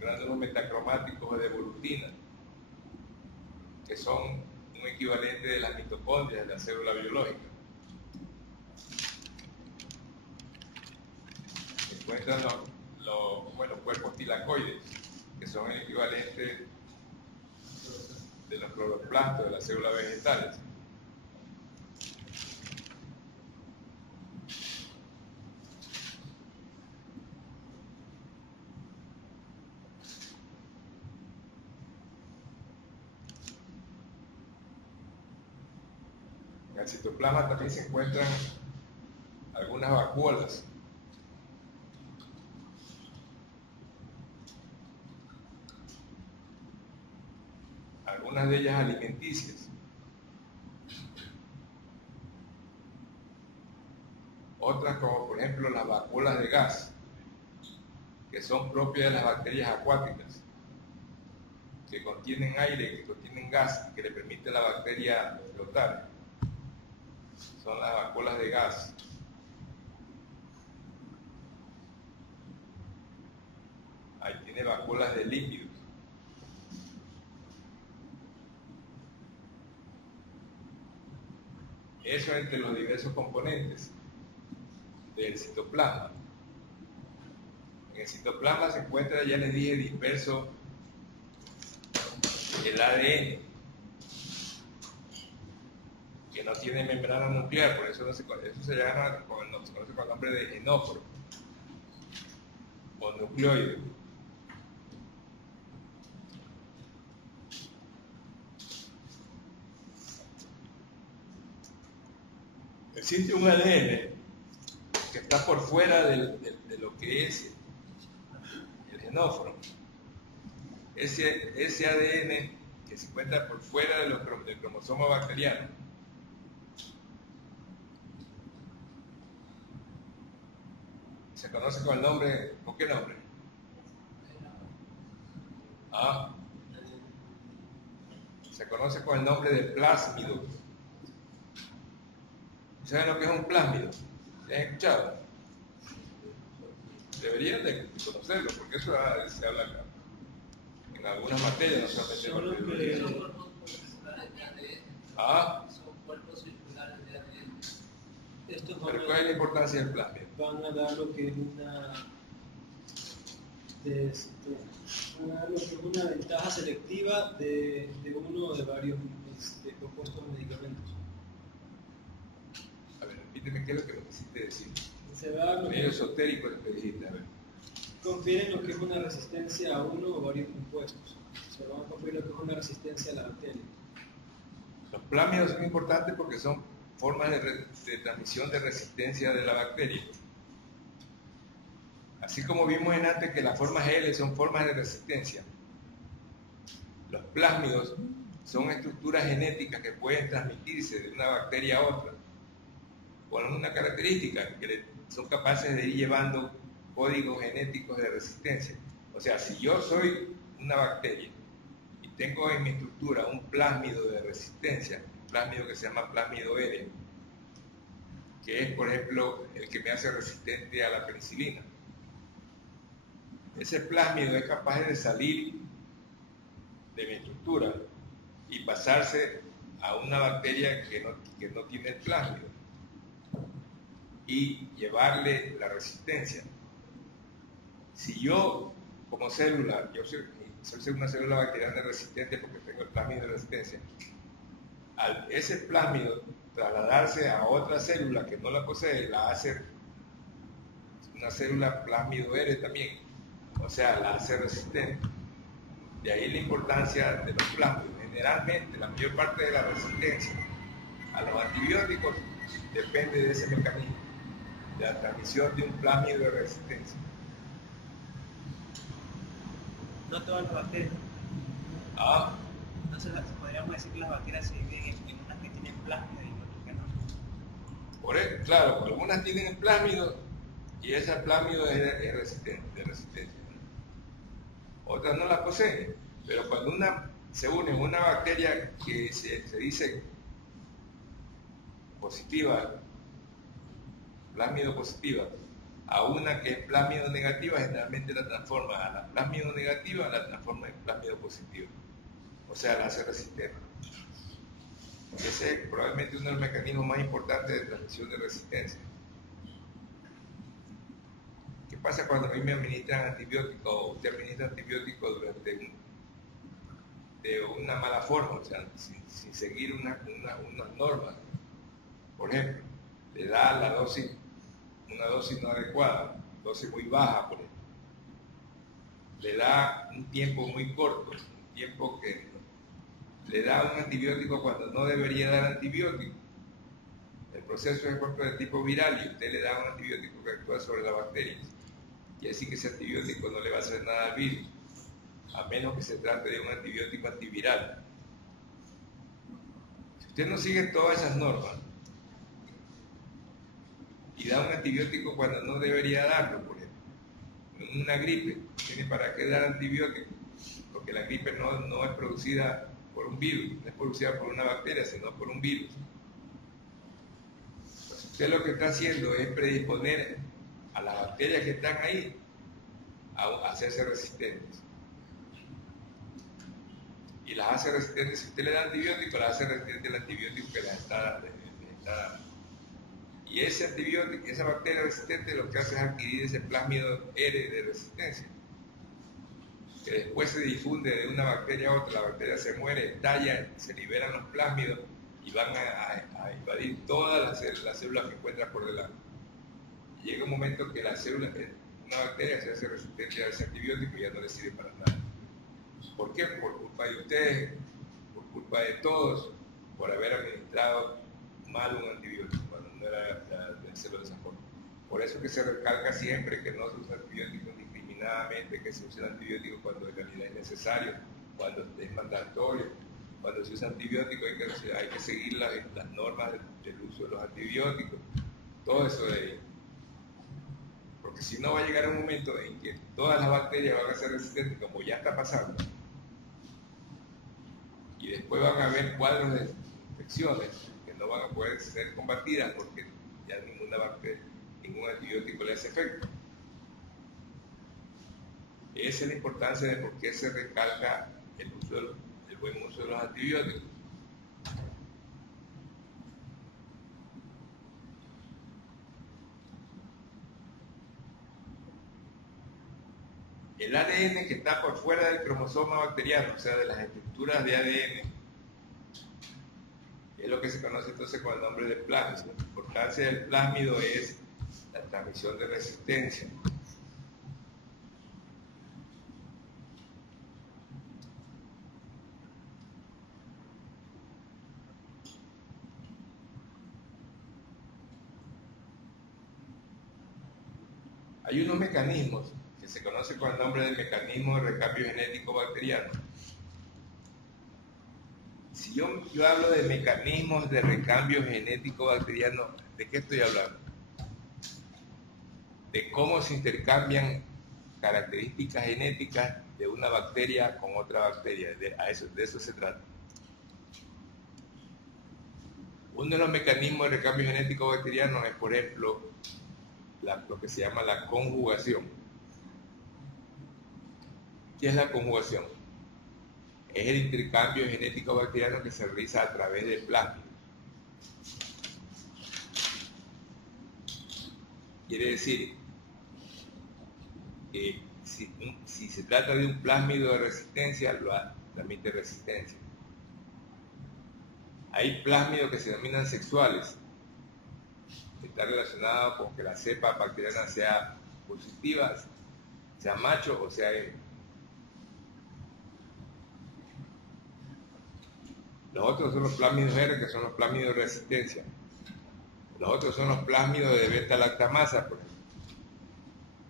gránulos metacromáticos de volutina, que son un equivalente de las mitocondrias de la célula biológica. Se encuentran los cuerpos tilacoides, que son el equivalente de los cloroplastos de las células vegetales. En el citoplasma también se encuentran algunas vacuolas. Algunas de ellas alimenticias. Otras como por ejemplo las vacuolas de gas, que son propias de las bacterias acuáticas, que contienen aire, que contienen gas, que le permite a la bacteria flotar. Son las vacuolas de gas. Ahí tiene vacuolas de lípidos. Eso entre los diversos componentes del citoplasma. En el citoplasma se encuentra, ya les dije, disperso el ADN, que no tiene membrana nuclear, por eso, eso se llama, se conoce con el nombre de enóforo o nucleoide. Existe un ADN que está por fuera de lo que es el genóforo. Ese ADN que se encuentra por fuera del cromosoma bacteriano se conoce con el nombre, ¿con qué nombre? Se conoce con el nombre de plásmido. ¿Saben lo que es un plásmido? ¿Se han escuchado? Deberían de conocerlo, porque eso se habla acá en algunas materias, no solamente en biología. Son cuerpos circulares de ADN. Pero ¿cuál es la importancia del plásmido? Van a dar lo que es una ventaja selectiva de uno o de varios compuestos medicamentos. A ver, repíteme qué es lo que me quisiste decir. Se va Medio esotérico lo que dijiste, a ver. Confieren lo que es una resistencia a uno o varios compuestos. Se van a conferir lo que es una resistencia a la bacteria. Los plásmidos son importantes porque son formas de transmisión de resistencia de la bacteria. Así como vimos en antes que las formas L son formas de resistencia, los plásmidos son estructuras genéticas que pueden transmitirse de una bacteria a otra, con una característica que son capaces de ir llevando códigos genéticos de resistencia. O sea, si yo soy una bacteria y tengo en mi estructura un plásmido de resistencia, un plásmido que se llama plásmido L, que es, por ejemplo, el que me hace resistente a la penicilina. Ese plásmido es capaz de salir de mi estructura y pasarse a una bacteria que no tiene el plásmido y llevarle la resistencia. Si yo, como célula, yo soy una célula bacteriana resistente porque tengo el plásmido de resistencia, al ese plásmido trasladarse a otra célula que no la posee, la hace una célula plásmido R también, o sea, la hace resistente. De ahí la importancia de los plásmidos. Generalmente, la mayor parte de la resistencia a los antibióticos depende de ese mecanismo, de la transmisión de un plásmido de resistencia. No todas las bacterias. Ah, Entonces podríamos decir que las bacterias se dividen en unas que tienen plásmido y otras que no. Claro, algunas tienen el plásmido y ese plásmido es resistente, de resistencia. Otras no la poseen, pero cuando se une una bacteria que se dice positiva, plásmido positiva, a una que es plásmido negativa, generalmente la transforma a la plásmido negativa, la transforma en plásmido positivo, o sea, la hace resistente. Ese es probablemente uno de los mecanismos más importantes de transmisión de resistencia. ¿Qué pasa cuando a mí me administran antibióticos o usted administra antibióticos de una mala forma, o sea, sin seguir unas normas? Por ejemplo, le da la dosis, una dosis no adecuada, dosis muy baja, por ejemplo. Le da un tiempo muy corto, un tiempo que le da un antibiótico cuando no debería dar antibiótico. El proceso es, por ejemplo, de tipo viral y usted le da un antibiótico que actúa sobre las bacterias. Y así que ese antibiótico no le va a hacer nada al virus, a menos que se trate de un antibiótico antiviral. Si usted no sigue todas esas normas y da un antibiótico cuando no debería darlo, por ejemplo, en una gripe, ¿tiene para qué dar antibiótico? Porque la gripe no es producida por un virus, no es producida por una bacteria, sino por un virus. Pues usted lo que está haciendo es predisponer a las bacterias que están ahí a hacerse resistentes. Y las hace resistentes, si usted le da antibiótico, las hace resistentes al antibiótico que les está dando. Y ese antibiótico, esa bacteria resistente, lo que hace es adquirir ese plásmido R de resistencia, que después se difunde de una bacteria a otra. La bacteria se muere, estalla, se liberan los plásmidos y van a invadir todas las células que encuentran por delante. Llega un momento que la célula, una bacteria se hace resistente a ese antibiótico y ya no le sirve para nada. ¿Por qué? Por culpa de ustedes, por culpa de todos, por haber administrado mal un antibiótico cuando no era de hacerlo de esa forma. Por eso que se recalca siempre que no se usa antibióticos indiscriminadamente, que se usa el antibiótico cuando en realidad es necesario, cuando es mandatorio. Cuando se usa antibiótico hay que seguir las normas del uso de los antibióticos, todo eso de ahí. Porque si no va a llegar un momento en que todas las bacterias van a ser resistentes, como ya está pasando, y después van a haber cuadros de infecciones que no van a poder ser combatidas porque ya ningún antibiótico le hace efecto. Esa es la importancia de por qué se recalca el buen uso de los antibióticos. El ADN que está por fuera del cromosoma bacteriano, o sea, de las estructuras de ADN, es lo que se conoce entonces con el nombre de plásmido. La importancia del plásmido es la transmisión de resistencia. Hay unos mecanismos que se conocen con el nombre de mecanismo de recambio genético bacteriano. Si yo hablo de mecanismos de recambio genético bacteriano, ¿de qué estoy hablando? De cómo se intercambian características genéticas de una bacteria con otra bacteria. De eso se trata. Uno de los mecanismos de recambio genético bacteriano es, por ejemplo, lo que se llama la conjugación. ¿Qué es la conjugación? Es el intercambio genético bacteriano que se realiza a través del plásmido. Quiere decir que si se trata de un plásmido de resistencia, lo transmite resistencia. Hay plásmidos que se denominan sexuales. Está relacionado con que la cepa bacteriana sea positiva, sea macho o sea hembra. Los otros son los plásmidos R, que son los plásmidos de resistencia. Los otros son los plásmidos de beta-lactamasa.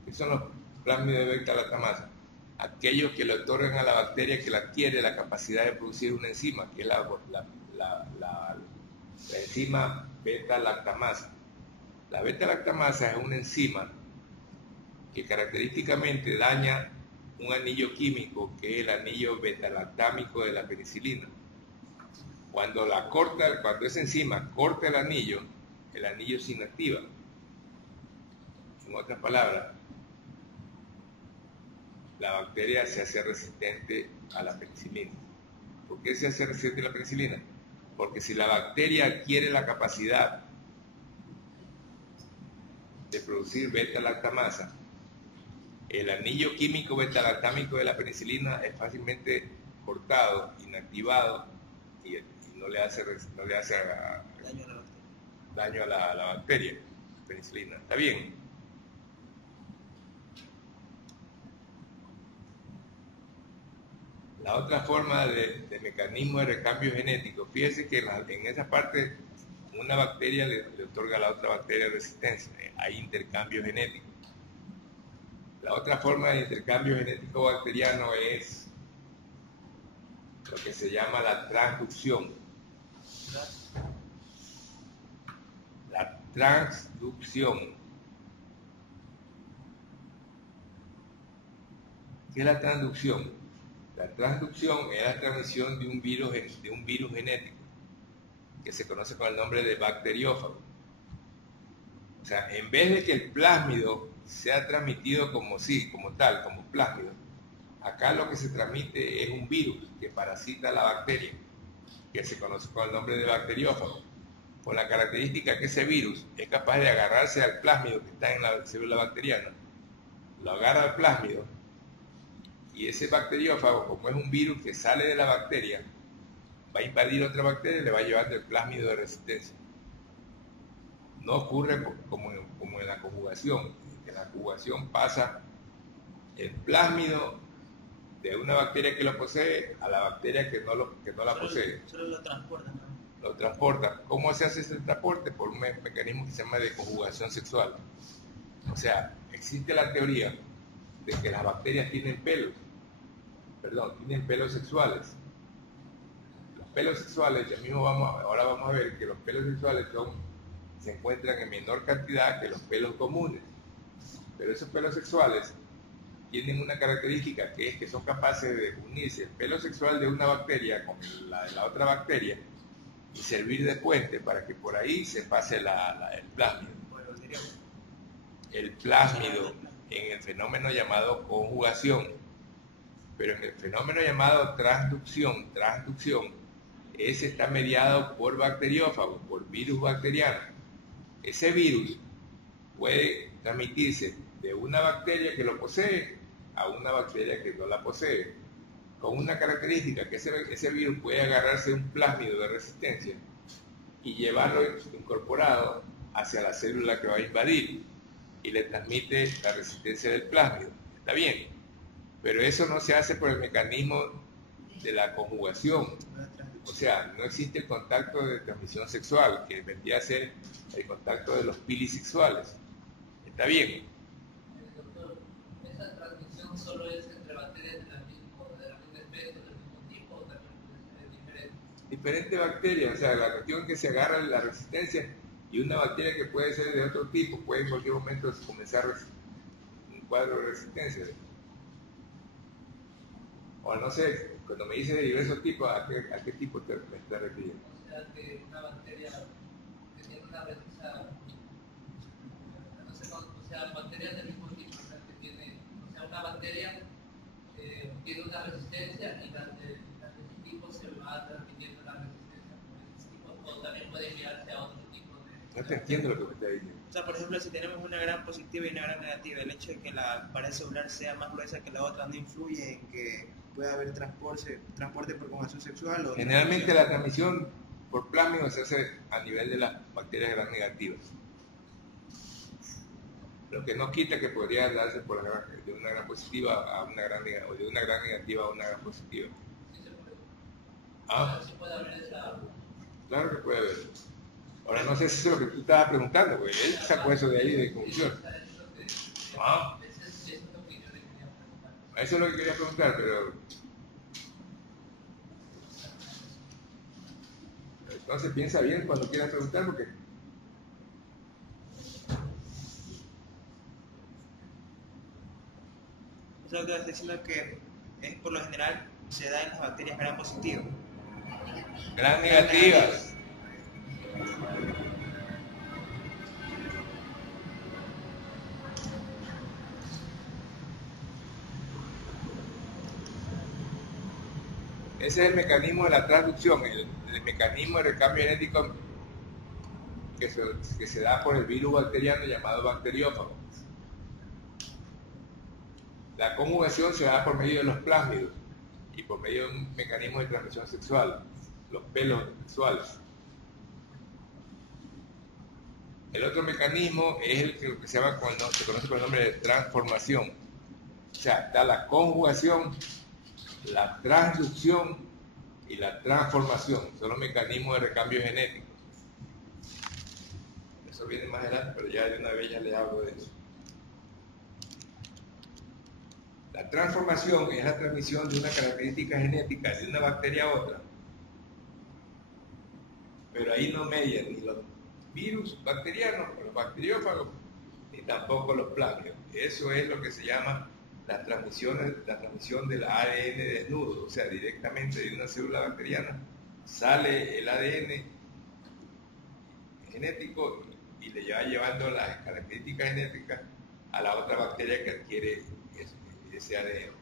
¿Qué son los plásmidos de beta-lactamasa? Aquellos que le otorgan a la bacteria que la adquiere la capacidad de producir una enzima, que es la enzima beta-lactamasa. La beta-lactamasa es una enzima que característicamente daña un anillo químico, que es el anillo beta-lactámico de la penicilina. Cuando esa enzima corta el anillo se inactiva. En otras palabras, la bacteria se hace resistente a la penicilina. ¿Por qué se hace resistente a la penicilina? Porque si la bacteria adquiere la capacidad de producir beta-lactamasa, el anillo químico beta-lactámico de la penicilina es fácilmente cortado, inactivado y no le hace daño a la bacteria, penicilina. ¿Está bien? La otra forma de mecanismo de recambio genético, fíjese que en esa parte una bacteria le otorga a la otra bacteria resistencia, hay intercambio genético. La otra forma de intercambio genético bacteriano es lo que se llama la transducción. La transducción. ¿Qué es la transducción? La transducción es la transmisión de un virus genético que se conoce con el nombre de bacteriófago. O sea, en vez de que el plásmido sea transmitido como plásmido, acá lo que se transmite es un virus que parasita a la bacteria, que se conoce con el nombre de bacteriófago, con la característica que ese virus es capaz de agarrarse al plásmido que está en la célula bacteriana, lo agarra al plásmido, y ese bacteriófago, como es un virus que sale de la bacteria, va a invadir otra bacteria y le va a llevar el plásmido de resistencia. No ocurre como en la conjugación. En la conjugación pasa el plásmido de una bacteria que lo posee a la bacteria que no la posee. Solo lo transportan, ¿no? Lo transporta. ¿Cómo se hace ese transporte? Por un mecanismo que se llama de conjugación sexual. O sea, existe la teoría de que las bacterias tienen pelos sexuales. Los pelos sexuales, ahora vamos a ver que los pelos sexuales se encuentran en menor cantidad que los pelos comunes. Pero esos pelos sexuales tienen una característica, que es que son capaces de unirse el pelo sexual de una bacteria con la de la otra bacteria y servir de puente para que por ahí se pase el plásmido. El plásmido en el fenómeno llamado conjugación, pero en el fenómeno llamado transducción, ese está mediado por bacteriófagos, por virus bacteriano. Ese virus puede transmitirse de una bacteria que lo posee a una bacteria que no la posee, con una característica, que ese virus puede agarrarse de un plásmido de resistencia y llevarlo incorporado hacia la célula que va a invadir y le transmite la resistencia del plásmido. Está bien, pero eso no se hace por el mecanismo de la conjugación. O sea, no existe el contacto de transmisión sexual, que vendría a ser el contacto de los pilisexuales. ¿Está bien? Doctor, ¿esa transmisión solo es entre bacterias de la misma especie, del mismo tipo, o también puede ser diferente? Diferentes bacterias, o sea, la cuestión es que se agarra la resistencia, y una bacteria que puede ser de otro tipo puede en cualquier momento comenzar un cuadro de resistencia. O no sé, cuando me dices de diversos tipos, ¿a qué tipo te estás refiriendo? O sea, que una bacteria que tiene una resistencia, no sé, o sea, bacterias del mismo tipo, o sea, que tiene, o sea, una bacteria tiene una resistencia y las de ese tipo se va transmitiendo la resistencia por ese tipo, o también puede enviarse a otro tipo de... No te entiendo lo que me estás diciendo. O sea, por ejemplo, si tenemos una gran positiva y una gran negativa, el hecho de que la pared celular sea más gruesa que la otra no influye en que pueda haber transporte por conjugación sexual. Generalmente la transmisión por plásmido se hace a nivel de las bacterias gram negativas. Lo que no quita que podría darse por de una gram positiva a una gram negativa, o de una gram negativa a una gram positiva. Sí se puede. ¿Ah? Se puede abrir esa. Claro que puede haber. Ahora no sé si eso es lo que tú estabas preguntando, porque él sacó eso de ahí de confusión. ¿Ah? Eso es lo que quería preguntar, pero entonces piensa bien cuando quieras preguntar, porque O sea, tú estás diciendo que es por lo general se da en las bacterias gram positivas. gram negativas. Ese es el mecanismo de la transducción, el mecanismo de recambio genético que se da por el virus bacteriano llamado bacteriófago. La conjugación se da por medio de los plásmidos y por medio de un mecanismo de transmisión sexual, los pelos sexuales. El otro mecanismo es el que se conoce con el nombre de transformación. O sea, está la conjugación, la transducción y la transformación. Son los mecanismos de recambio genético. Eso viene más adelante, pero ya de una vez ya les hablo de eso. La transformación es la transmisión de una característica genética de una bacteria a otra. Pero ahí no median ni los virus bacterianos, los bacteriófagos, ni tampoco los plásmidos. Eso es lo que se llama la transmisión del ADN desnudo, o sea, directamente de una célula bacteriana sale el ADN genético y le va llevando las características genéticas a la otra bacteria que adquiere ese ADN.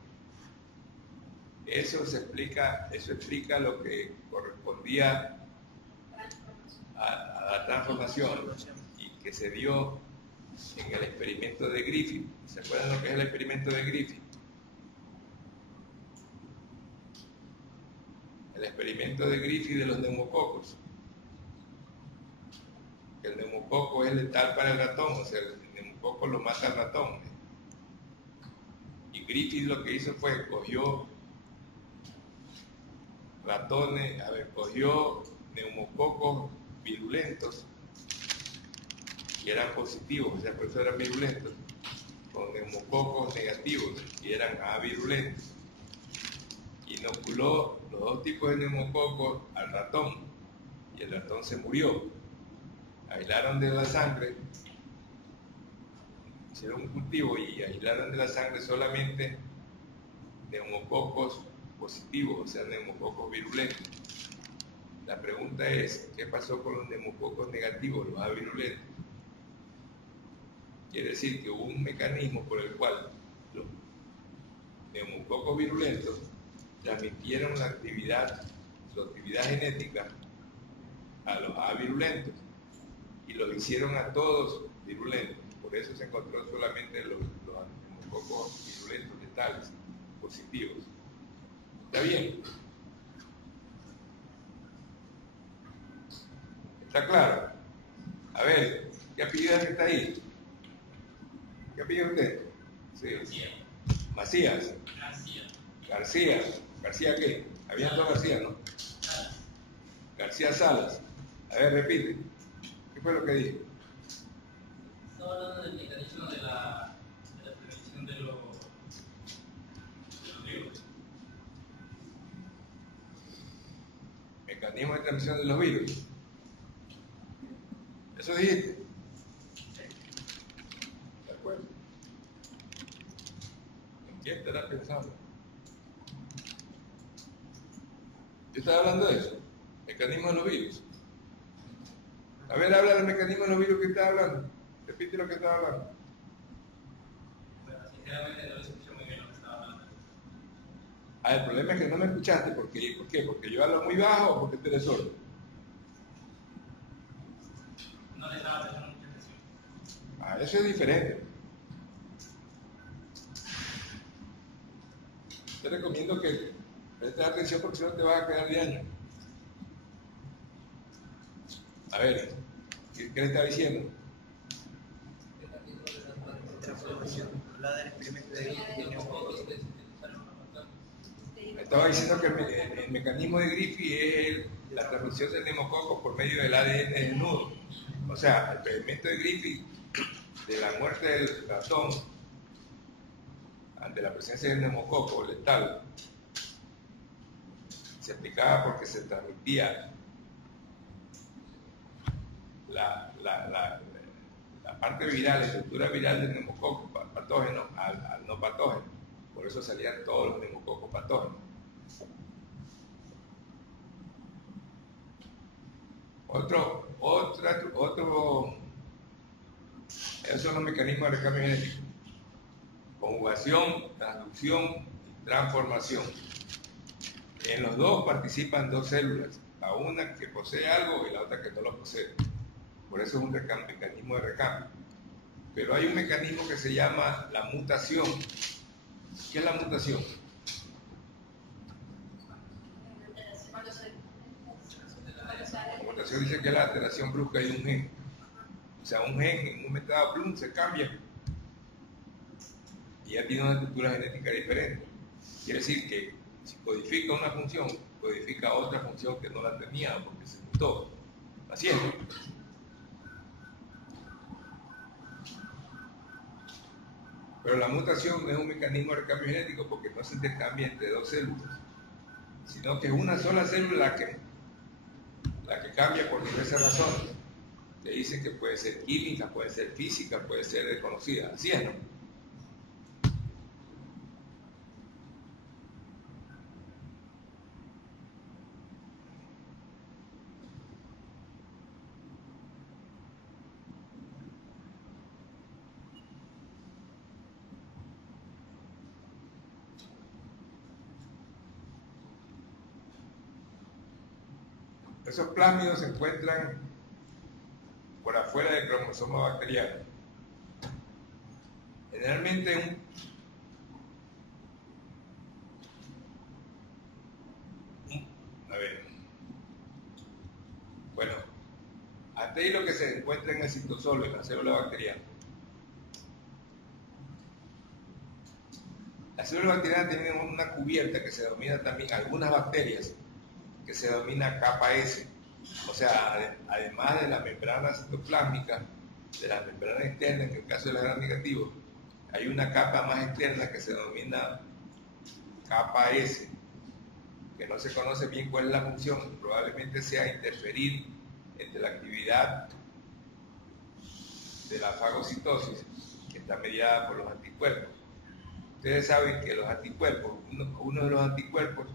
Eso explica lo que correspondía a la transformación y que se dio en el experimento de Griffith. ¿Se acuerdan lo que es el experimento de Griffith? El experimento de Griffith de los neumococos. El neumococo es letal para el ratón, o sea, el neumococo lo mata al ratón. Y Griffith lo que hizo fue, cogió neumococos virulentos y eran positivos, o sea, por eso eran virulentos, con neumococos negativos y eran avirulentos. Inoculó los dos tipos de neumococos al ratón y el ratón se murió. Aislaron de la sangre, hicieron un cultivo y aislaron de la sangre solamente neumococos positivos, o sea, neumococos virulentos. La pregunta es, ¿qué pasó con los neumococos negativos, los avirulentos? Quiere decir que hubo un mecanismo por el cual los neumococos virulentos transmitieron su actividad genética a los avirulentos y los hicieron a todos virulentos. Por eso se encontró solamente los neumococos virulentos letales, positivos. ¿Está bien? ¿Está claro? A ver, ¿qué apellido es que está ahí? ¿Qué apellido es usted? Sí. Macías. García. ¿García qué? Habían dos García, ¿no? García Salas. A ver, repite. ¿Qué fue lo que dijo? Estaba hablando del mecanismo de la prevención de los virus. Mecanismo de transmisión de los virus. ¿Eso dijiste? ¿De acuerdo? ¿En quién estarás pensando? Yo estaba hablando de eso. Mecanismo de los virus. A ver, habla del mecanismo de los virus que estás hablando. Repite lo que estás hablando. Bueno, sinceramente no escuché muy bien lo que estaba hablando. Ah, el problema es que no me escuchaste. ¿Por qué? ¿Porque yo hablo muy bajo o porque tú eres sordo? No le estaba prestando mucha atención. Ah, eso es diferente. Te recomiendo que prestes atención porque si no te vas a quedar de año. A ver, ¿qué le está diciendo? Transformación, hablaba del experimento de Griffith. Me estaba diciendo que el mecanismo de Griffith es la transmisión del neumococo por medio del ADN desnudo. O sea, el experimento de Griffith de la muerte del ratón ante la presencia del neumococo letal se explicaba porque se transmitía la parte viral, la estructura viral del neumococo patógeno al no patógeno. Por eso salían todos los neumococos patógenos. Esos son los mecanismos de recambio genético: conjugación, transducción y transformación. En los dos participan dos células, la una que posee algo y la otra que no lo posee. Por eso es un mecanismo de recambio. Pero hay un mecanismo que se llama la mutación. ¿Qué es la mutación? La mutación dice que es la alteración brusca de un gen. O sea, un gen en un momento dado, plum, se cambia y ya tiene una estructura genética diferente. Quiere decir que si codifica una función, codifica otra función que no la tenía porque se mutó. Así es. Pero la mutación no es un mecanismo de recambio genético porque no se intercambia entre dos células, sino que es una sola célula la que cambia por diversas razones. Te dicen que puede ser química, puede ser física, puede ser desconocida. Así es, ¿no? Esos plásmidos se encuentran por afuera del cromosoma bacteriano. Generalmente hasta ahí lo que se encuentra en el citosol, en la célula bacteriana. Las células bacterianas tienen una cubierta que se denomina también, algunas bacterias, que se denomina capa S. O sea, además de la membrana citoplásmica, de la membrana externa, en el caso de la gram negativo, hay una capa más externa que se denomina capa S, que no se conoce bien cuál es la función, probablemente sea interferir entre la actividad de la fagocitosis, que está mediada por los anticuerpos. Ustedes saben que los anticuerpos, uno de los anticuerpos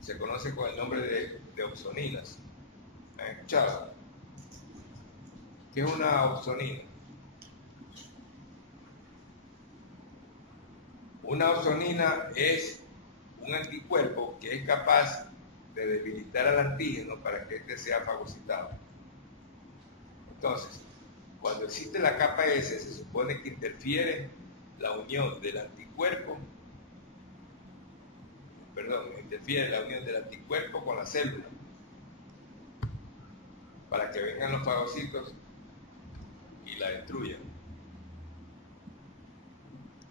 se conoce con el nombre de opsoninas. ¿Han escuchado? ¿Qué es una opsonina? Una opsonina es un anticuerpo que es capaz de debilitar al antígeno para que éste sea fagocitado. Entonces, cuando existe la capa S, se supone que interfiere la unión del anticuerpo, interfiere la unión del anticuerpo con la célula para que vengan los fagocitos y la destruyan.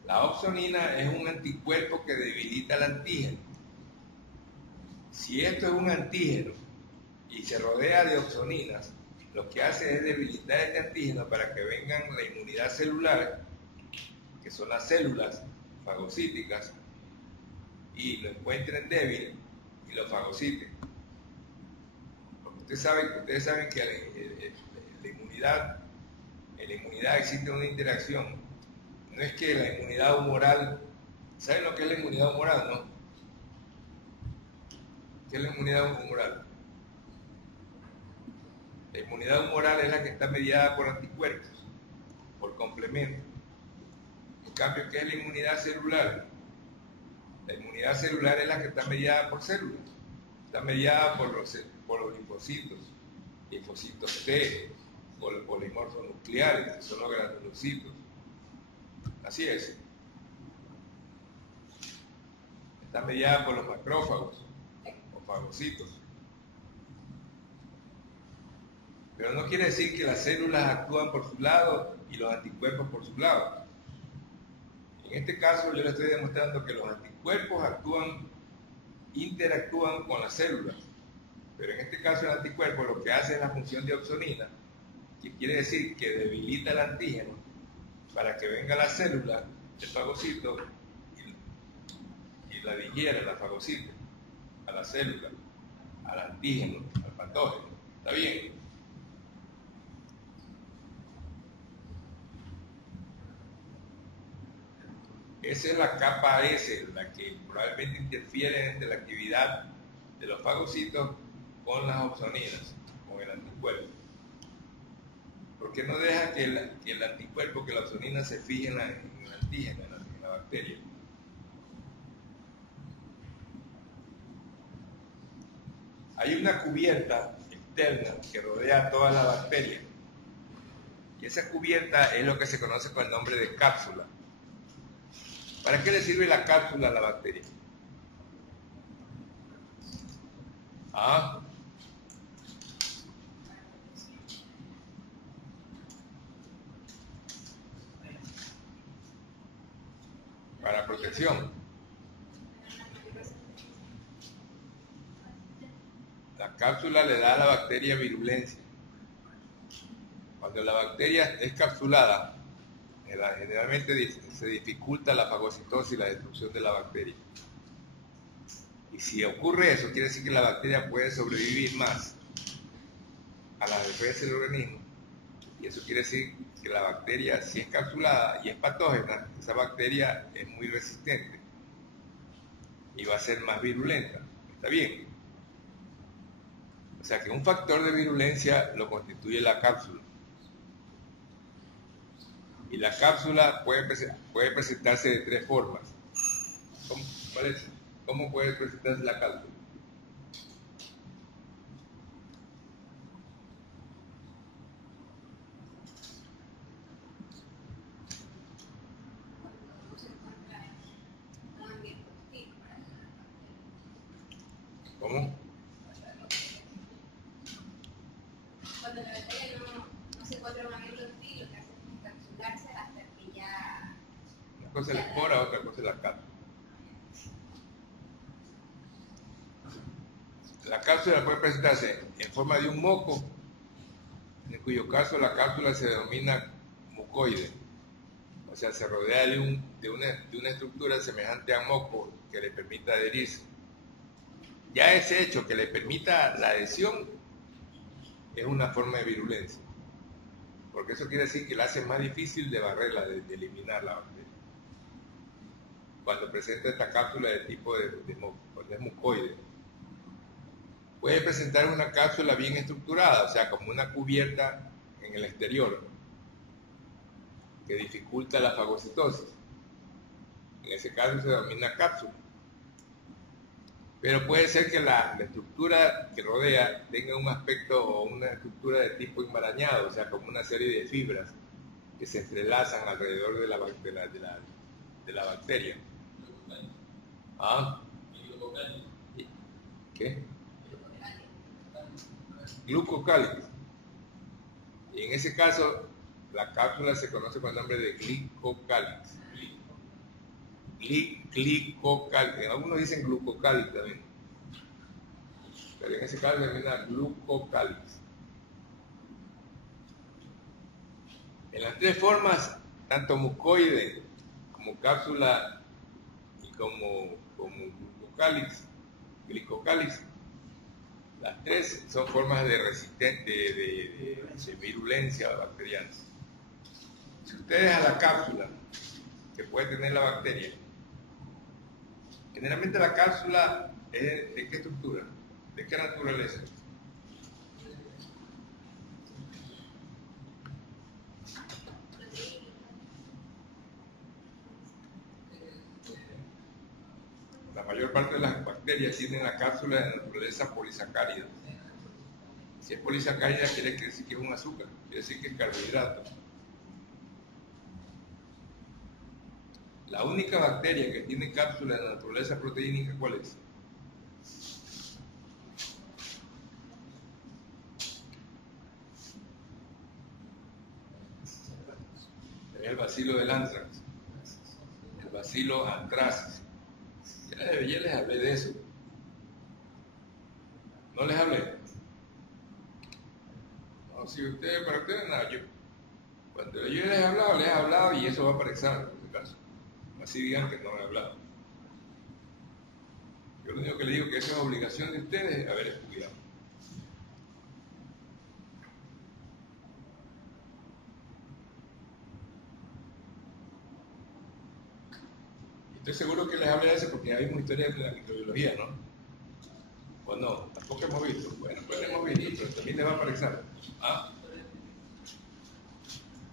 La opsonina es un anticuerpo que debilita el antígeno. Si esto es un antígeno y se rodea de opsoninas, lo que hace es debilitar este antígeno para que vengan la inmunidad celular, que son las células fagocíticas, y lo encuentren débil y lo fagociten. Porque ustedes saben que en la inmunidad existe una interacción. No es que la inmunidad humoral, ¿saben lo que es la inmunidad humoral, no? ¿Qué es la inmunidad humoral? La inmunidad humoral es la que está mediada por anticuerpos, por complemento. En cambio, ¿qué es la inmunidad celular? La inmunidad celular es la que está mediada por células. Está mediada por los linfocitos, linfocitos T, por los polimorfos nucleares, que son los granulocitos. Así es. Está mediada por los macrófagos o fagocitos. Pero no quiere decir que las células actúan por su lado y los anticuerpos por su lado. En este caso yo le estoy demostrando que los anticuerpos interactúan con las células. Pero en este caso el anticuerpo lo que hace es la función de opsonina, que quiere decir que debilita el antígeno para que venga la célula, el fagocito, y la digiera, la fagocite, a la célula, al antígeno, al patógeno. ¿Está bien? Esa es la capa S, la que probablemente interfiere entre la actividad de los fagocitos con las opsoninas, con el anticuerpo. Porque no deja que el anticuerpo, que la opsonina se fije en el antígeno, en la bacteria. Hay una cubierta externa que rodea a toda la bacteria. Y esa cubierta es lo que se conoce con el nombre de cápsula. ¿Para qué le sirve la cápsula a la bacteria? ¿Ah? Para protección. La cápsula le da a la bacteria virulencia. Cuando la bacteria es capsulada, generalmente se dificulta la fagocitosis y la destrucción de la bacteria. Y si ocurre eso, quiere decir que la bacteria puede sobrevivir más a la defensa del organismo. Y eso quiere decir que la bacteria, si es capsulada y es patógena, esa bacteria es muy resistente y va a ser más virulenta. ¿Está bien? O sea que un factor de virulencia lo constituye la cápsula. Y la cápsula puede presentarse de tres formas. ¿Cómo puede presentarse la cápsula? ¿Cómo? Cuando la bacteria no se encuentra en un ambiente hostil, lo que hace es encapsularse hasta que ya... Una cosa es la espora, otra cosa es la cápsula. La cápsula puede presentarse en forma de un moco, en cuyo caso la cápsula se denomina mucoide. O sea, se rodea de una estructura semejante a moco que le permita adherirse. Ya ese hecho que le permita la adhesión es una forma de virulencia, porque eso quiere decir que la hace más difícil de barrerla, de eliminar la bacteria. Cuando presenta esta cápsula de tipo de moco, cuando es mucoide. Puede presentar una cápsula bien estructurada, o sea, como una cubierta en el exterior, que dificulta la fagocitosis. En ese caso se denomina cápsula. Pero puede ser que la estructura que rodea tenga un aspecto o una estructura de tipo enmarañado, o sea, como una serie de fibras que se entrelazan alrededor de la bacteria. ¿Ah? ¿Qué? Glucocálix. Y en ese caso, la cápsula se conoce con el nombre de glicocálix. Glicocálix. Algunos dicen glucocálix también, pero en ese caso se denomina glucocálix. En las tres formas, tanto mucoide como cápsula y como glicocálix, las tres son formas de virulencia bacteriana. Si ustedes a la cápsula que puede tener la bacteria, generalmente la cápsula es ¿de qué estructura? ¿De qué naturaleza? La mayor parte de las bacterias tienen la cápsula de naturaleza polisacárida. Si es polisacárida quiere decir que es un azúcar, quiere decir que es carbohidrato. La única bacteria que tiene cápsula de naturaleza proteínica, ¿cuál es? el bacilo del anthrax, el bacilo anthracis. Ya les hablé de eso. ¿No les hablé? No, si ustedes, para ustedes, nada, cuando yo les he hablado y eso va para examen, en este caso. Así digan que no he hablado. Yo lo único que les digo que eso es obligación de ustedes haber estudiado. Estoy seguro que les hablé de eso porque ya vimos historias de la microbiología, ¿no? ¿O no? Tampoco hemos visto. Bueno, pues hemos visto, pero también les va para examen. ¿Ah?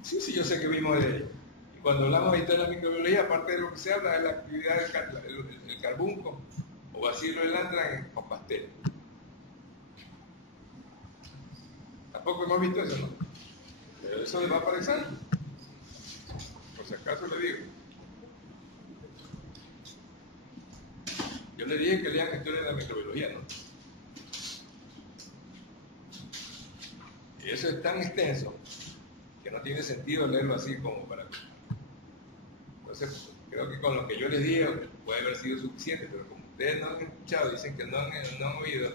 Sí, yo sé que vimos de ello. Y cuando hablamos de historia de la microbiología, aparte de lo que se habla es la actividad del carbunco o bacilo del anthrax con pastel. Tampoco hemos visto eso, ¿no? Pero eso les va para examen. Por si acaso le digo. Yo le dije que lean historia de la microbiología, ¿no? Y eso es tan extenso que no tiene sentido leerlo así como para... Entonces, creo que con lo que yo les dije puede haber sido suficiente, pero como ustedes no han escuchado, dicen que no han oído,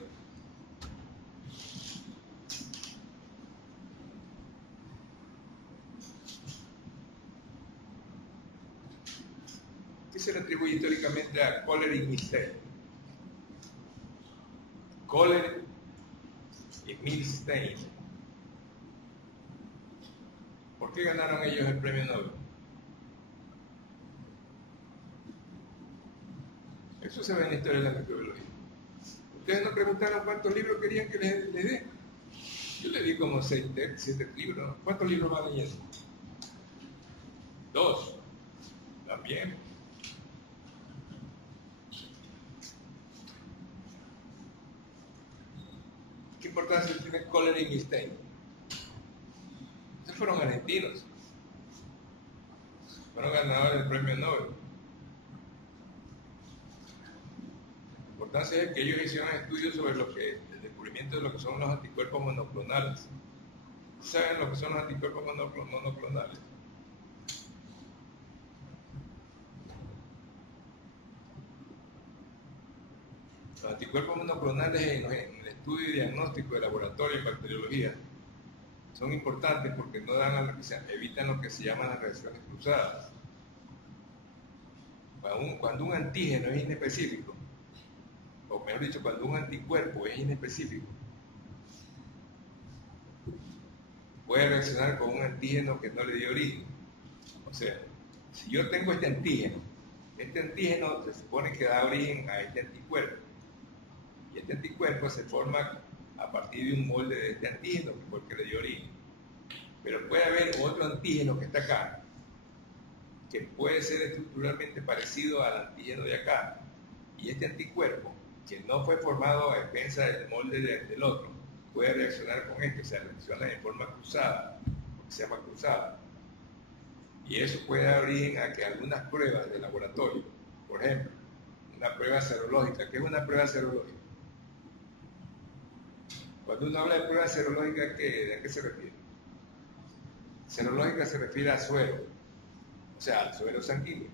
¿qué se le atribuye históricamente a Kohler y Milstein? Kohler y Milstein. ¿Por qué ganaron ellos el premio Nobel? Eso se ve en la historia de la microbiología. Ustedes nos preguntaron cuántos libros querían que les dé. Yo le di como 7 libros, ¿no? ¿Cuántos libros van leyendo? 2. También. ¿Qué importancia tiene Kohler y Milstein? Esos fueron argentinos. Fueron ganadores del premio Nobel. La importancia es que ellos hicieron estudios sobre el descubrimiento de lo que son los anticuerpos monoclonales. ¿Saben lo que son los anticuerpos monoclonales? Los anticuerpos monoclonales en el estudio y diagnóstico de laboratorio en bacteriología son importantes porque no dan evitan lo que se llaman las reacciones cruzadas. Cuando un antígeno es inespecífico, o mejor dicho, cuando un anticuerpo es inespecífico, puede reaccionar con un antígeno que no le dio origen. O sea, si yo tengo este antígeno se supone que da origen a este anticuerpo. Y este anticuerpo se forma a partir de un molde de este antígeno, que fue el que le dio origen. Pero puede haber otro antígeno que está acá, que puede ser estructuralmente parecido al antígeno de acá. Y este anticuerpo, que no fue formado a expensas del molde del otro, puede reaccionar con este, o sea, reacciona de forma cruzada, lo que se llama cruzada. Y eso puede dar origen a que algunas pruebas de laboratorio, por ejemplo, una prueba serológica, ¿qué es una prueba serológica? Cuando uno habla de prueba serológica, ¿a qué se refiere? Serológica se refiere a suero, o sea, al suero sanguíneo.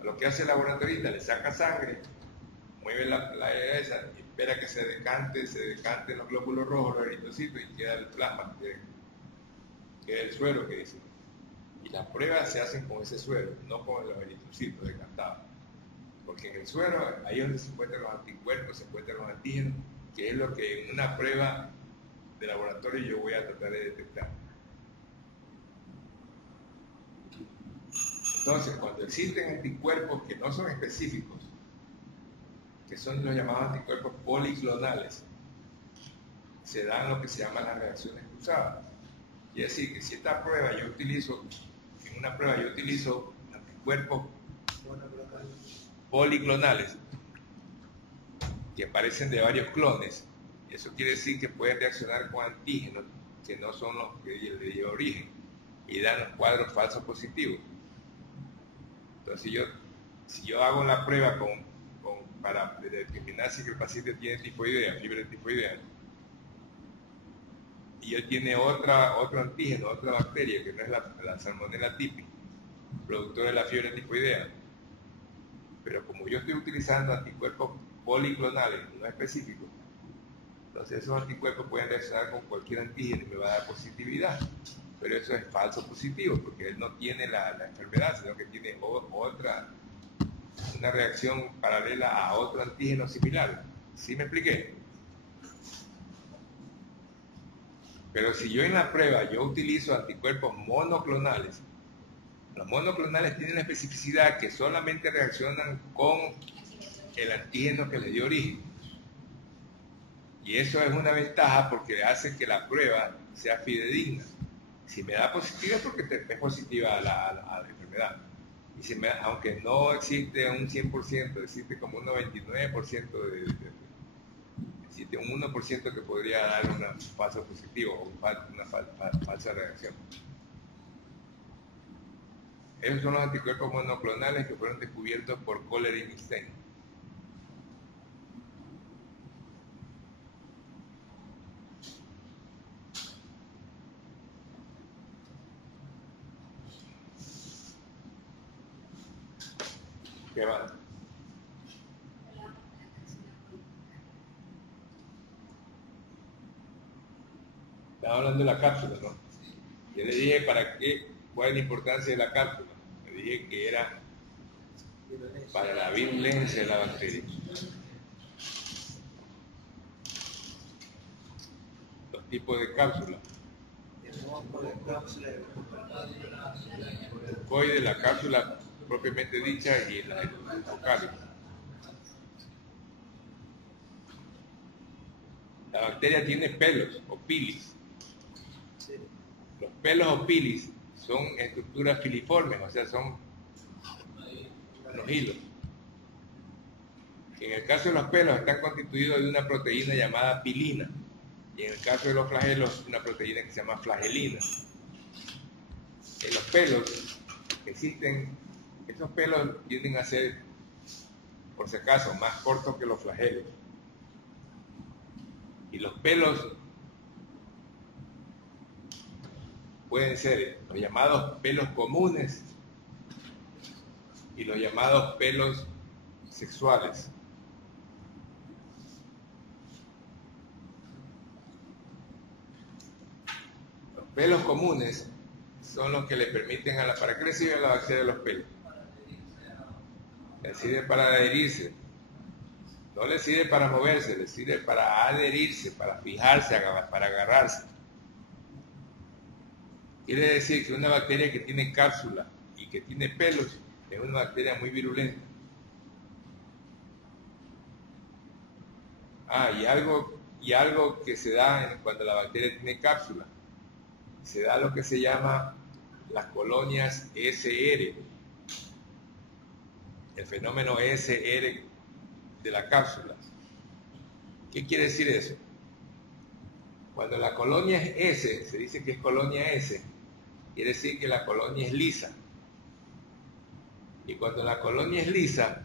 A lo que hace el laboratorista, le saca sangre, mueve la esa y espera que se decanten los glóbulos rojos, los eritrocitos, y queda el plasma, queda el suero que dice. Y las pruebas se hacen con ese suero, no con los eritrocitos decantados. Porque en el suero, ahí es donde se encuentran los anticuerpos, se encuentran los antígenos, que es lo que en una prueba de laboratorio yo voy a tratar de detectar. Entonces, cuando existen anticuerpos que no son específicos, que son los llamados anticuerpos policlonales, se dan lo que se llaman las reacciones cruzadas. Quiere decir que si esta prueba en una prueba yo utilizo anticuerpos policlonales, que aparecen de varios clones, eso quiere decir que pueden reaccionar con antígenos que no son los que le dio origen y dan los cuadros falsos positivos. Entonces si yo hago la prueba para determinar si el paciente tiene tifoidea, fiebre tifoidea, y él tiene otro antígeno, otra bacteria, que no es la Salmonella typhi, productora de la fiebre tifoidea. Pero como yo estoy utilizando anticuerpos policlonales, no específicos, entonces esos anticuerpos pueden reaccionar con cualquier antígeno y me va a dar positividad. Pero eso es falso positivo, porque él no tiene la enfermedad, sino que tiene una reacción paralela a otro antígeno similar. ¿Sí me expliqué? Pero si yo en la prueba yo utilizo anticuerpos monoclonales, los monoclonales tienen la especificidad que solamente reaccionan con el antígeno que le dio origen. Y eso es una ventaja porque hace que la prueba sea fidedigna. Si me da positiva es porque es positiva a la enfermedad. Y si aunque no existe un 100%, existe como un 99% existe un 1% que podría dar un falso positivo o una falsa reacción. Esos son los anticuerpos monoclonales que fueron descubiertos por Kohler y Stein. ¿Qué va? Estaba hablando de la cápsula, ¿no? Yo le dije cuál es la importancia de la cápsula. Le dije que era para la virulencia de la bacteria. Los tipos de cápsula. El mucoide, la cápsula propiamente dicha y la vocálica. La bacteria tiene pelos o pilis. Los pelos o pilis son estructuras filiformes, o sea, son los hilos. En el caso de los pelos están constituidos de una proteína llamada pilina, y en el caso de los flagelos una proteína que se llama flagelina. En los pelos existen, esos pelos tienden a ser, por si acaso, más cortos que los flagelos. Y los pelos pueden ser los llamados pelos comunes y los llamados pelos sexuales. Los pelos comunes son los que le permiten ¿para qué le sirve la bacteria de los pelos? Le sirve para adherirse. No le sirve para moverse, le sirve para adherirse, para fijarse, para agarrarse. Quiere decir que una bacteria que tiene cápsula y que tiene pelos es una bacteria muy virulenta. Y algo que se da cuando la bacteria tiene cápsula, se da lo que se llama las colonias SR, el fenómeno SR de la cápsula. ¿Qué quiere decir eso? Cuando la colonia es S, se dice que es colonia S, quiere decir que la colonia es lisa. Y cuando la colonia es lisa,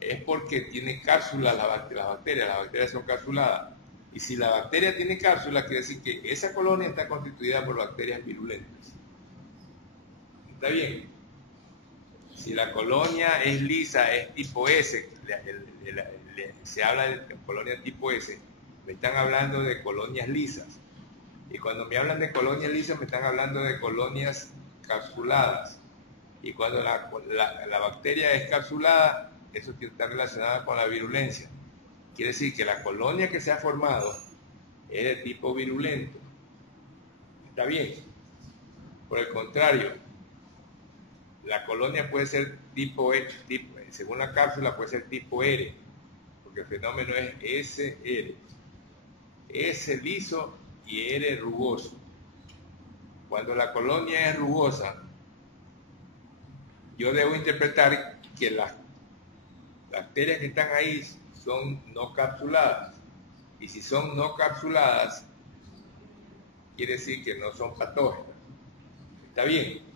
es porque tiene cápsula las bacterias son cápsuladas. Y si la bacteria tiene cápsula, quiere decir que esa colonia está constituida por bacterias virulentas. ¿Está bien? Si la colonia es lisa, es tipo S, se habla de colonia tipo S, me están hablando de colonias lisas. Y cuando me hablan de colonias lisas, me están hablando de colonias capsuladas. Y cuando la bacteria es capsulada, eso está relacionado con la virulencia. Quiere decir que la colonia que se ha formado es de tipo virulento. ¿Está bien? Por el contrario, la colonia puede ser según la cápsula puede ser tipo R, porque el fenómeno es SR. S liso y R rugoso. Cuando la colonia es rugosa, yo debo interpretar que las bacterias que están ahí son no capsuladas. Y si son no capsuladas, quiere decir que no son patógenas. ¿Está bien?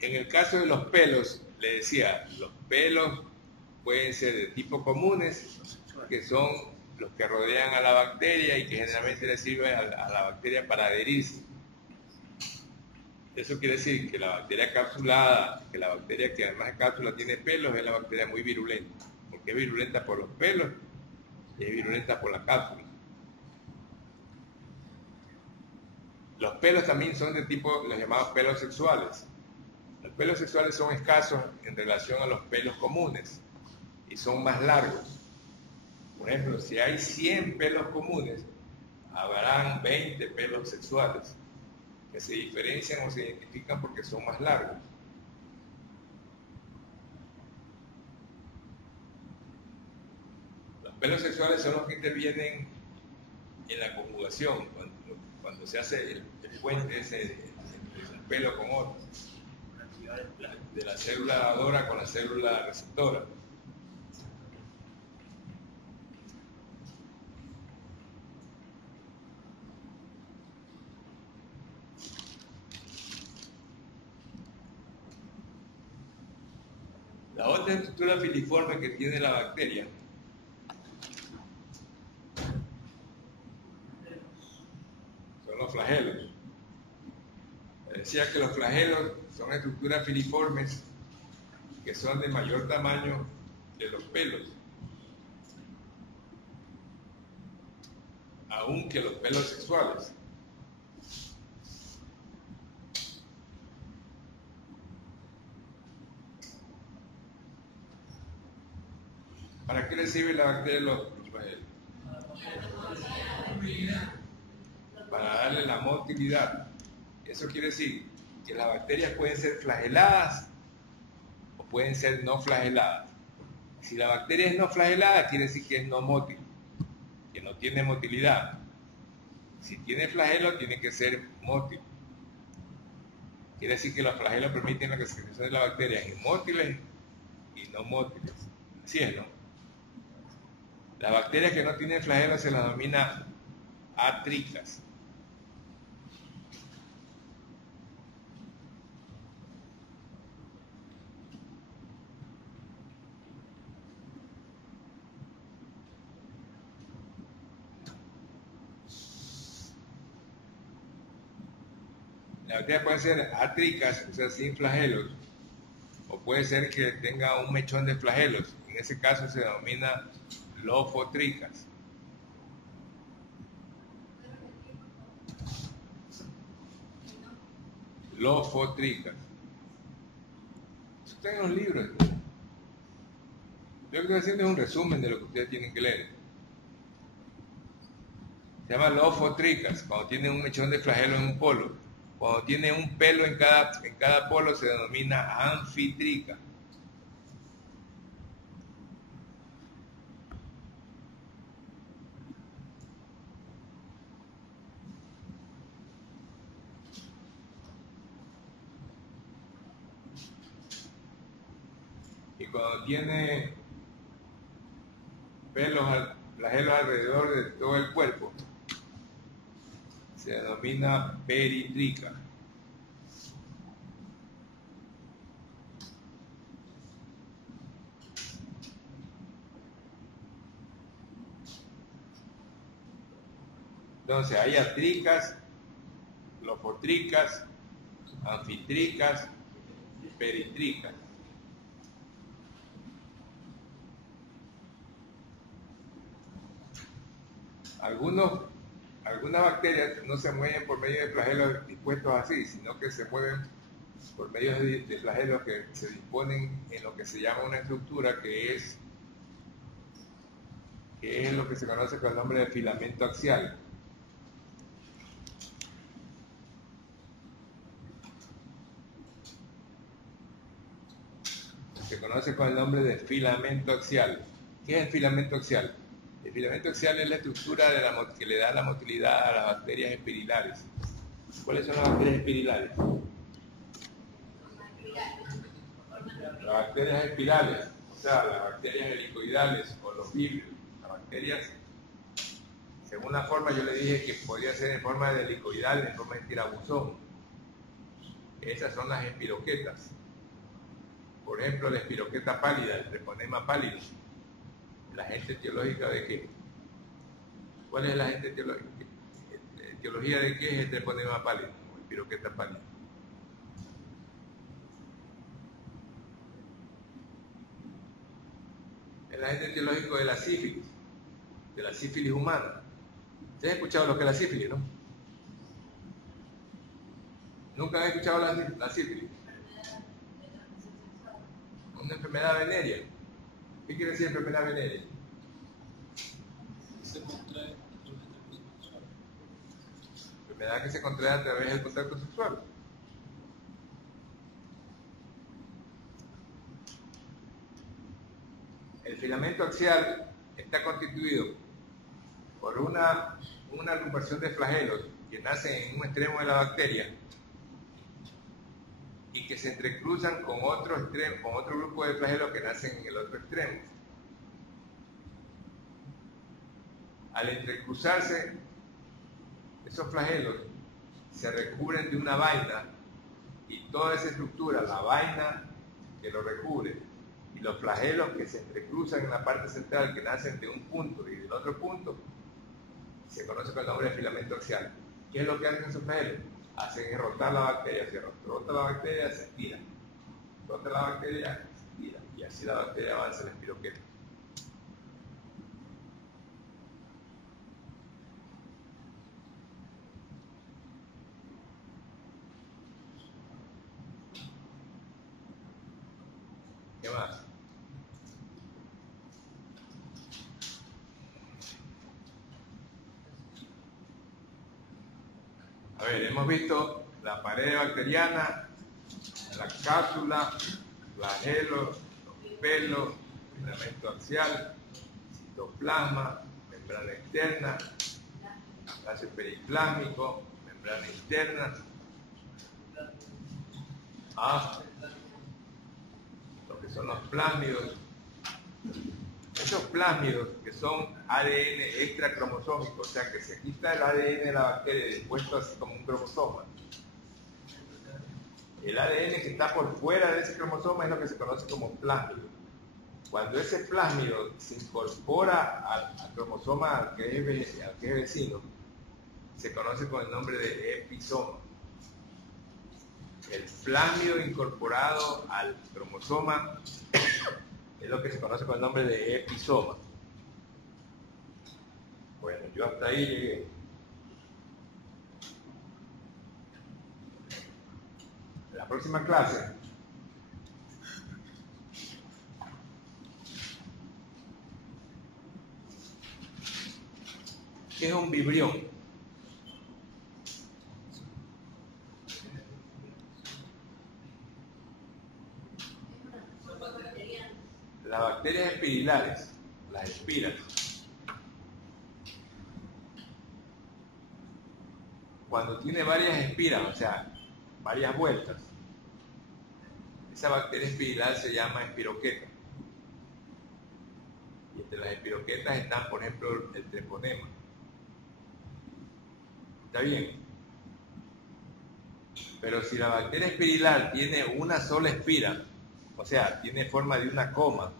En el caso de los pelos, le decía, los pelos pueden ser de tipo comunes, que son los que rodean a la bacteria y que generalmente le sirven a la bacteria para adherirse. Eso quiere decir que la bacteria capsulada, que la bacteria que además de cápsula tiene pelos, es la bacteria muy virulenta, porque es virulenta por los pelos y es virulenta por la cápsula. Los pelos también son de tipo, los llamados pelos sexuales. Los pelos sexuales son escasos en relación a los pelos comunes y son más largos. Por ejemplo, si hay 100 pelos comunes, habrán 20 pelos sexuales que se diferencian o se identifican porque son más largos. Los pelos sexuales son los que intervienen en la conjugación, cuando se hace el puente ese de un pelo con otro, de la célula dadora con la célula receptora. La otra estructura filiforme que tiene la bacteria son los flagelos. Decía que los flagelos son estructuras filiformes que son de mayor tamaño de los pelos, aún que los pelos sexuales. ¿Para qué le sirve la bacteria los flagelos? Para darle la motilidad. Eso quiere decir que las bacterias pueden ser flageladas o pueden ser no flageladas. Si la bacteria es no flagelada, quiere decir que es no mótil, que no tiene motilidad. Si tiene flagelo, tiene que ser mótil. Quiere decir que los flagelos permiten la clasificación de las bacterias en mótiles y no mótiles. Así es, ¿no? Las bacterias que no tienen flagelos se las denomina atricas. Las bacterias pueden ser atricas, o sea, sin flagelos, o puede ser que tenga un mechón de flagelos. En ese caso se denomina lofotricas. Lofotricas. Eso está en los libros. Yo lo que estoy haciendo es un resumen de lo que ustedes tienen que leer. Se llama lofotricas, cuando tiene un mechón de flagelo en un polo. Cuando tiene un pelo en cada polo se denomina anfitrica. Y cuando tiene flagelos alrededor de todo el cuerpo, se denomina peritrica. Entonces hay atricas, lofotricas, anfitricas, peritricas. Algunas bacterias no se mueven por medio de flagelos dispuestos así, sino que se mueven por medio de flagelos que se disponen en lo que se llama una estructura que es lo que se conoce con el nombre de filamento axial. Se conoce con el nombre de filamento axial. ¿Qué es el filamento axial? El filamento axial es la estructura que le da la motilidad a las bacterias espiralares. ¿Cuáles son las bacterias espiralares? Las bacterias espirales, o sea, las bacterias helicoidales o los víridos. Las bacterias, según la forma, yo le dije que podría ser en forma de helicoidal, en forma de tirabuzón. Esas son las espiroquetas. Por ejemplo, la espiroqueta pálida, el treponema pálido. La agente etiológica de qué? ¿Cuál es el agente etiológico? ¿Etiología de qué es el treponema pálido? O el piroqueta pálido. El agente etiológico de la sífilis humana. ¿Ustedes han escuchado lo que es la sífilis, no? ¿Nunca han escuchado la sífilis? Una enfermedad venérea. ¿Qué quiere decir enfermedad venérea? Enfermedad que se contrae a través del contacto sexual. El filamento axial está constituido por una agrupación de flagelos que nacen en un extremo de la bacteria y que se entrecruzan con otro grupo de flagelos que nacen en el otro extremo. Al entrecruzarse, esos flagelos se recubren de una vaina y toda esa estructura, la vaina que lo recubre y los flagelos que se entrecruzan en la parte central, que nacen de un punto y del otro punto, se conoce con el nombre de filamento axial. ¿Qué es lo que hacen esos flagelos? Hacen rotar la bacteria, se rota la bacteria, se estira, rota la bacteria, se estira, y así la bacteria avanza en el espiroqueta. ¿Qué más? A ver, hemos visto la pared bacteriana, la cápsula, flagelos, los pelos, filamento axial, citoplasma, membrana externa, lacio periplásmico, membrana interna. Lo que son los plásmidos. Esos plásmidos que son ADN extracromosómico, o sea que se quita el ADN de la bacteria y dispuesto así como un cromosoma. El ADN que está por fuera de ese cromosoma es lo que se conoce como plásmido. Cuando ese plásmido se incorpora al cromosoma al que es vecino, se conoce con el nombre de episoma. El plásmido incorporado al cromosoma es lo que se conoce con el nombre de episoma. Bueno, yo hasta ahí llegué. En la próxima clase ¿qué es un vibrión? Las bacterias espirales, las espiras, cuando tiene varias espiras, o sea, varias vueltas, esa bacteria espiral se llama espiroqueta. Y entre las espiroquetas están, por ejemplo, el treponema. ¿Está bien? Pero si la bacteria espiral tiene una sola espira, o sea, tiene forma de una coma,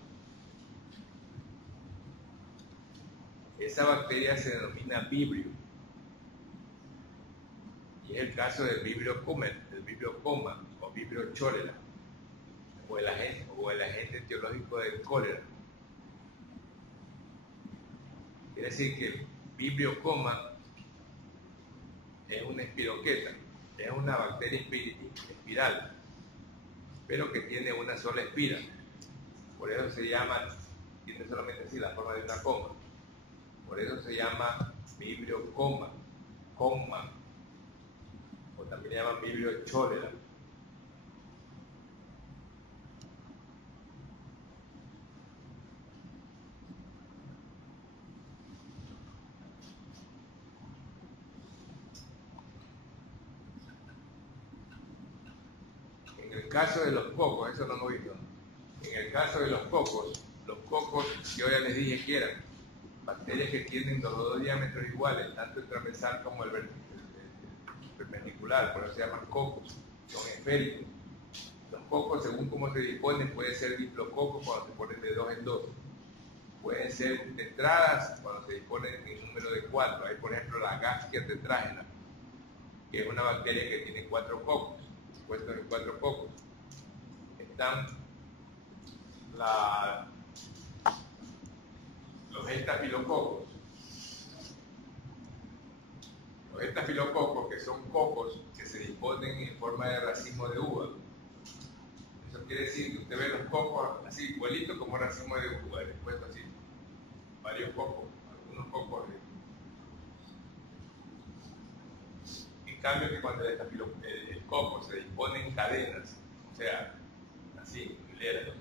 esa bacteria se denomina vibrio. Y es el caso del vibrio coma o vibrio cholera, o el agente etiológico del cólera. Quiere decir que el vibrio coma es una espiroqueta, es una bacteria espiral, pero que tiene una sola espira. Por eso se llama, tiene solamente así la forma de una coma. Por eso se llama vibrio coma, o también le llaman vibrio cholera. En el caso de los cocos, eso no lo he visto. En el caso de los cocos yo ya les dije que eran bacterias que tienen los dos diámetros iguales, tanto el transversal como el perpendicular, por eso se llaman cocos, son esféricos. Los cocos, según cómo se disponen, puede ser diplococo cuando se ponen de 2 en 2. pueden ser tetradas cuando se disponen en número de 4. Hay, por ejemplo, la Gaskia tetrágena, que es una bacteria que tiene 4 cocos, puestos en 4 cocos. Están los estafilococos. Los estafilococos, que son cocos que se disponen en forma de racimo de uva. Eso quiere decir que usted ve los cocos así, igualitos como racimo de uva, dispuestos así, varios cocos, algunos cocos. En cambio, que cuando el coco se dispone en cadenas, o sea, así, en hileras,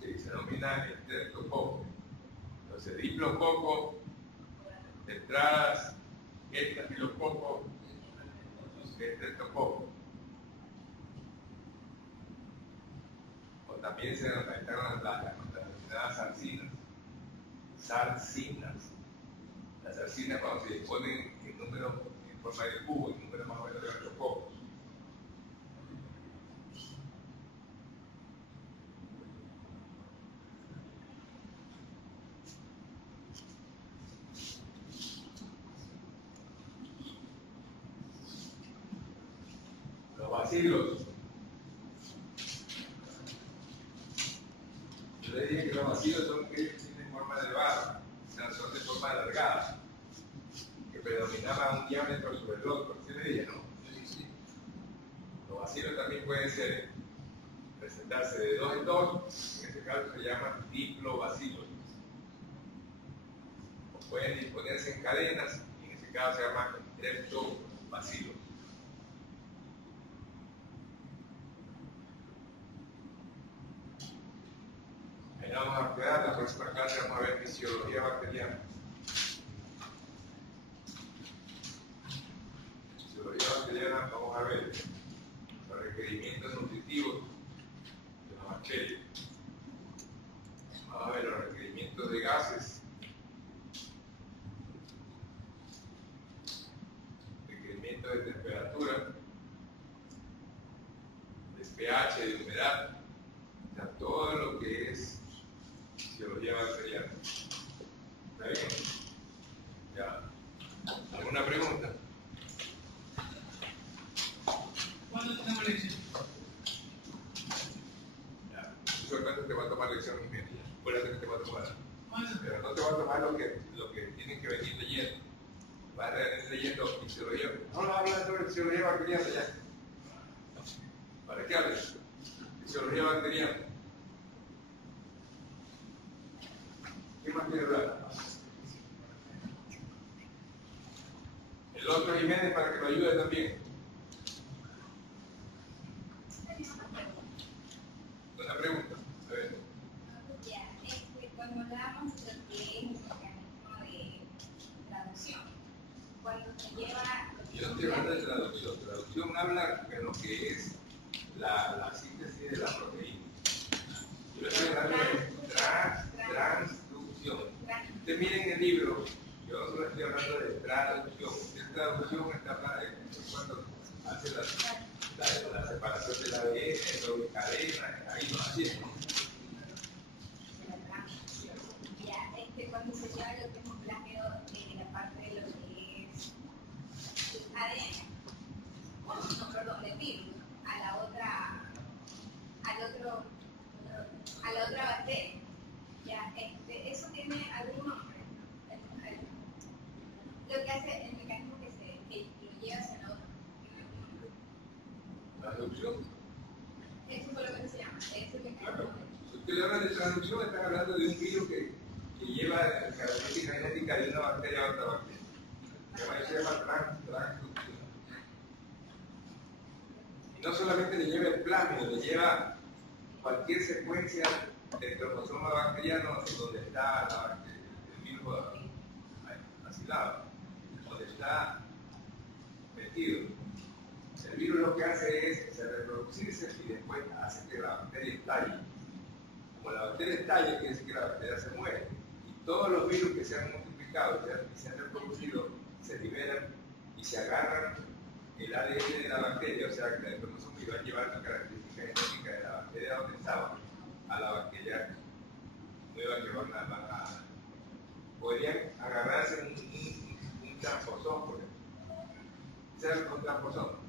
sí, se denomina estreptococo. Entonces, diplococo, tetradas, estafilococo, estreptococo. O también se denominan las denominadas sarcinas. Las sarcinas, cuando se disponen en número en forma de cubo, en número más o menos de 8 cocos. Los bacilos. Yo les dije que los bacilos son aquellos que tienen forma de barra, o sea, son de forma alargada, que predominaban un diámetro sobre el otro. ¿Sí le dije, no? Los bacilos también pueden presentarse de 2 en 2, en este caso se llaman diplobacilos. O pueden disponerse en cadenas, y en este caso se llaman streptobacilos. Ahí vamos a quedar, la próxima clase vamos a ver fisiología bacteriana. Fisiología bacteriana, vamos a ver los requerimientos nutritivos de la bacteria. Vamos a ver los requerimientos de gases, requerimientos de temperatura, de pH, de humedad, o sea, todo lo que es fisiología bacteriana. ¿Está bien? Ya. ¿Alguna pregunta? ¿Cuándo tenemos lección? Ya. Solamente te va a tomar lección y media. Acuérdate que te va a tomar. ¿Cuándo? Pero no te va a tomar lo que tienen que venir leyendo. Vas a venir leyendo fisiología. No hablas sobre fisiología bacteriana ya. ¿Para qué hables? Fisiología bacteriana. ¿Qué más quiere hablar? El otro Jiménez para que lo ayude también. Una pregunta. A ver. Ya, cuando hablamos de lo que es el mecanismo de traducción, cuando se lleva... Yo no estoy hablando de traducción. Traducción habla de lo que es la síntesis de la proteína. Yo estoy hablando de transducción. Usted mire en el libro, yo no solo estoy hablando de traducción. Traducción está cuando hace la separación del ADN, de cadena, ahí no así es, ¿no? Ya, cuando se lleva lo que es un plagio de la parte de lo que es el ADN, no, perdón, del virus, a la otra bacteria. Ya, eso tiene algún nombre. Lo que hace el mecanismo que lo lleva hacia la otra. Traducción. Eso fue lo que se llama. Es el mecanismo. Claro. Si usted le habla de traducción, están hablando de un virus que lleva características genéticas de una bacteria a otra bacteria. Eso se llama transducción. Y no solamente le lleva el plasmido, le lleva cualquier secuencia del cromosoma bacteriano donde está el virus asilado, donde está metido. El virus lo que hace es reproducirse y después hace que la bacteria estalle. Como la bacteria estalle, quiere decir que la bacteria se muere. Y todos los virus que se han multiplicado y se han reproducido se liberan y se agarran el ADN de la bacteria, o sea que el cromosoma iba a llevar la característica genética de la bacteria donde estaba a la bacteria nueva que van a podrían agarrarse un tramposón, por ejemplo. ¿Sabes un tramposón?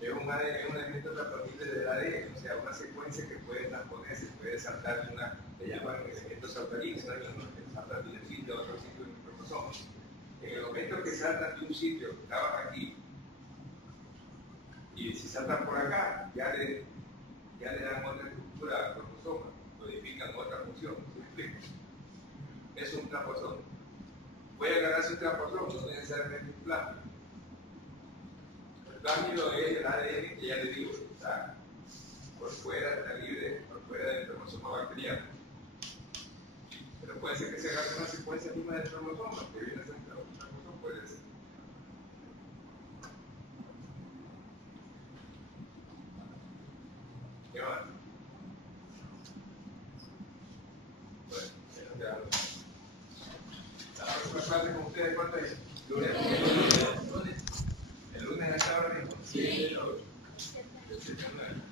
Es un elemento transferible del ADN, o sea, una secuencia que puede transponerse, puede saltar de una, le llaman elementos saltarines, que saltan de un sitio a otro sitio en el cromosoma. En el momento que saltan de un sitio, que estaban aquí, y si saltan por acá, ya le dan otra estructura al cromosoma, modifican otra función, ¿me explico? Es un tramposón. Puede agarrarse un tramposón, no necesariamente un plásmido. El plásmido es el ADN que ya le digo, está por fuera, está libre, por fuera del cromosoma bacteriano. Pero puede ser que se agarre una secuencia misma del cromosoma, que viene a ser un tramposón, puede ser. ¿Qué más? Bueno, ya. La próxima clase con ustedes, ¿cuánto es? Lunes. El lunes a esta hora mismo. Sí. 7 a 9.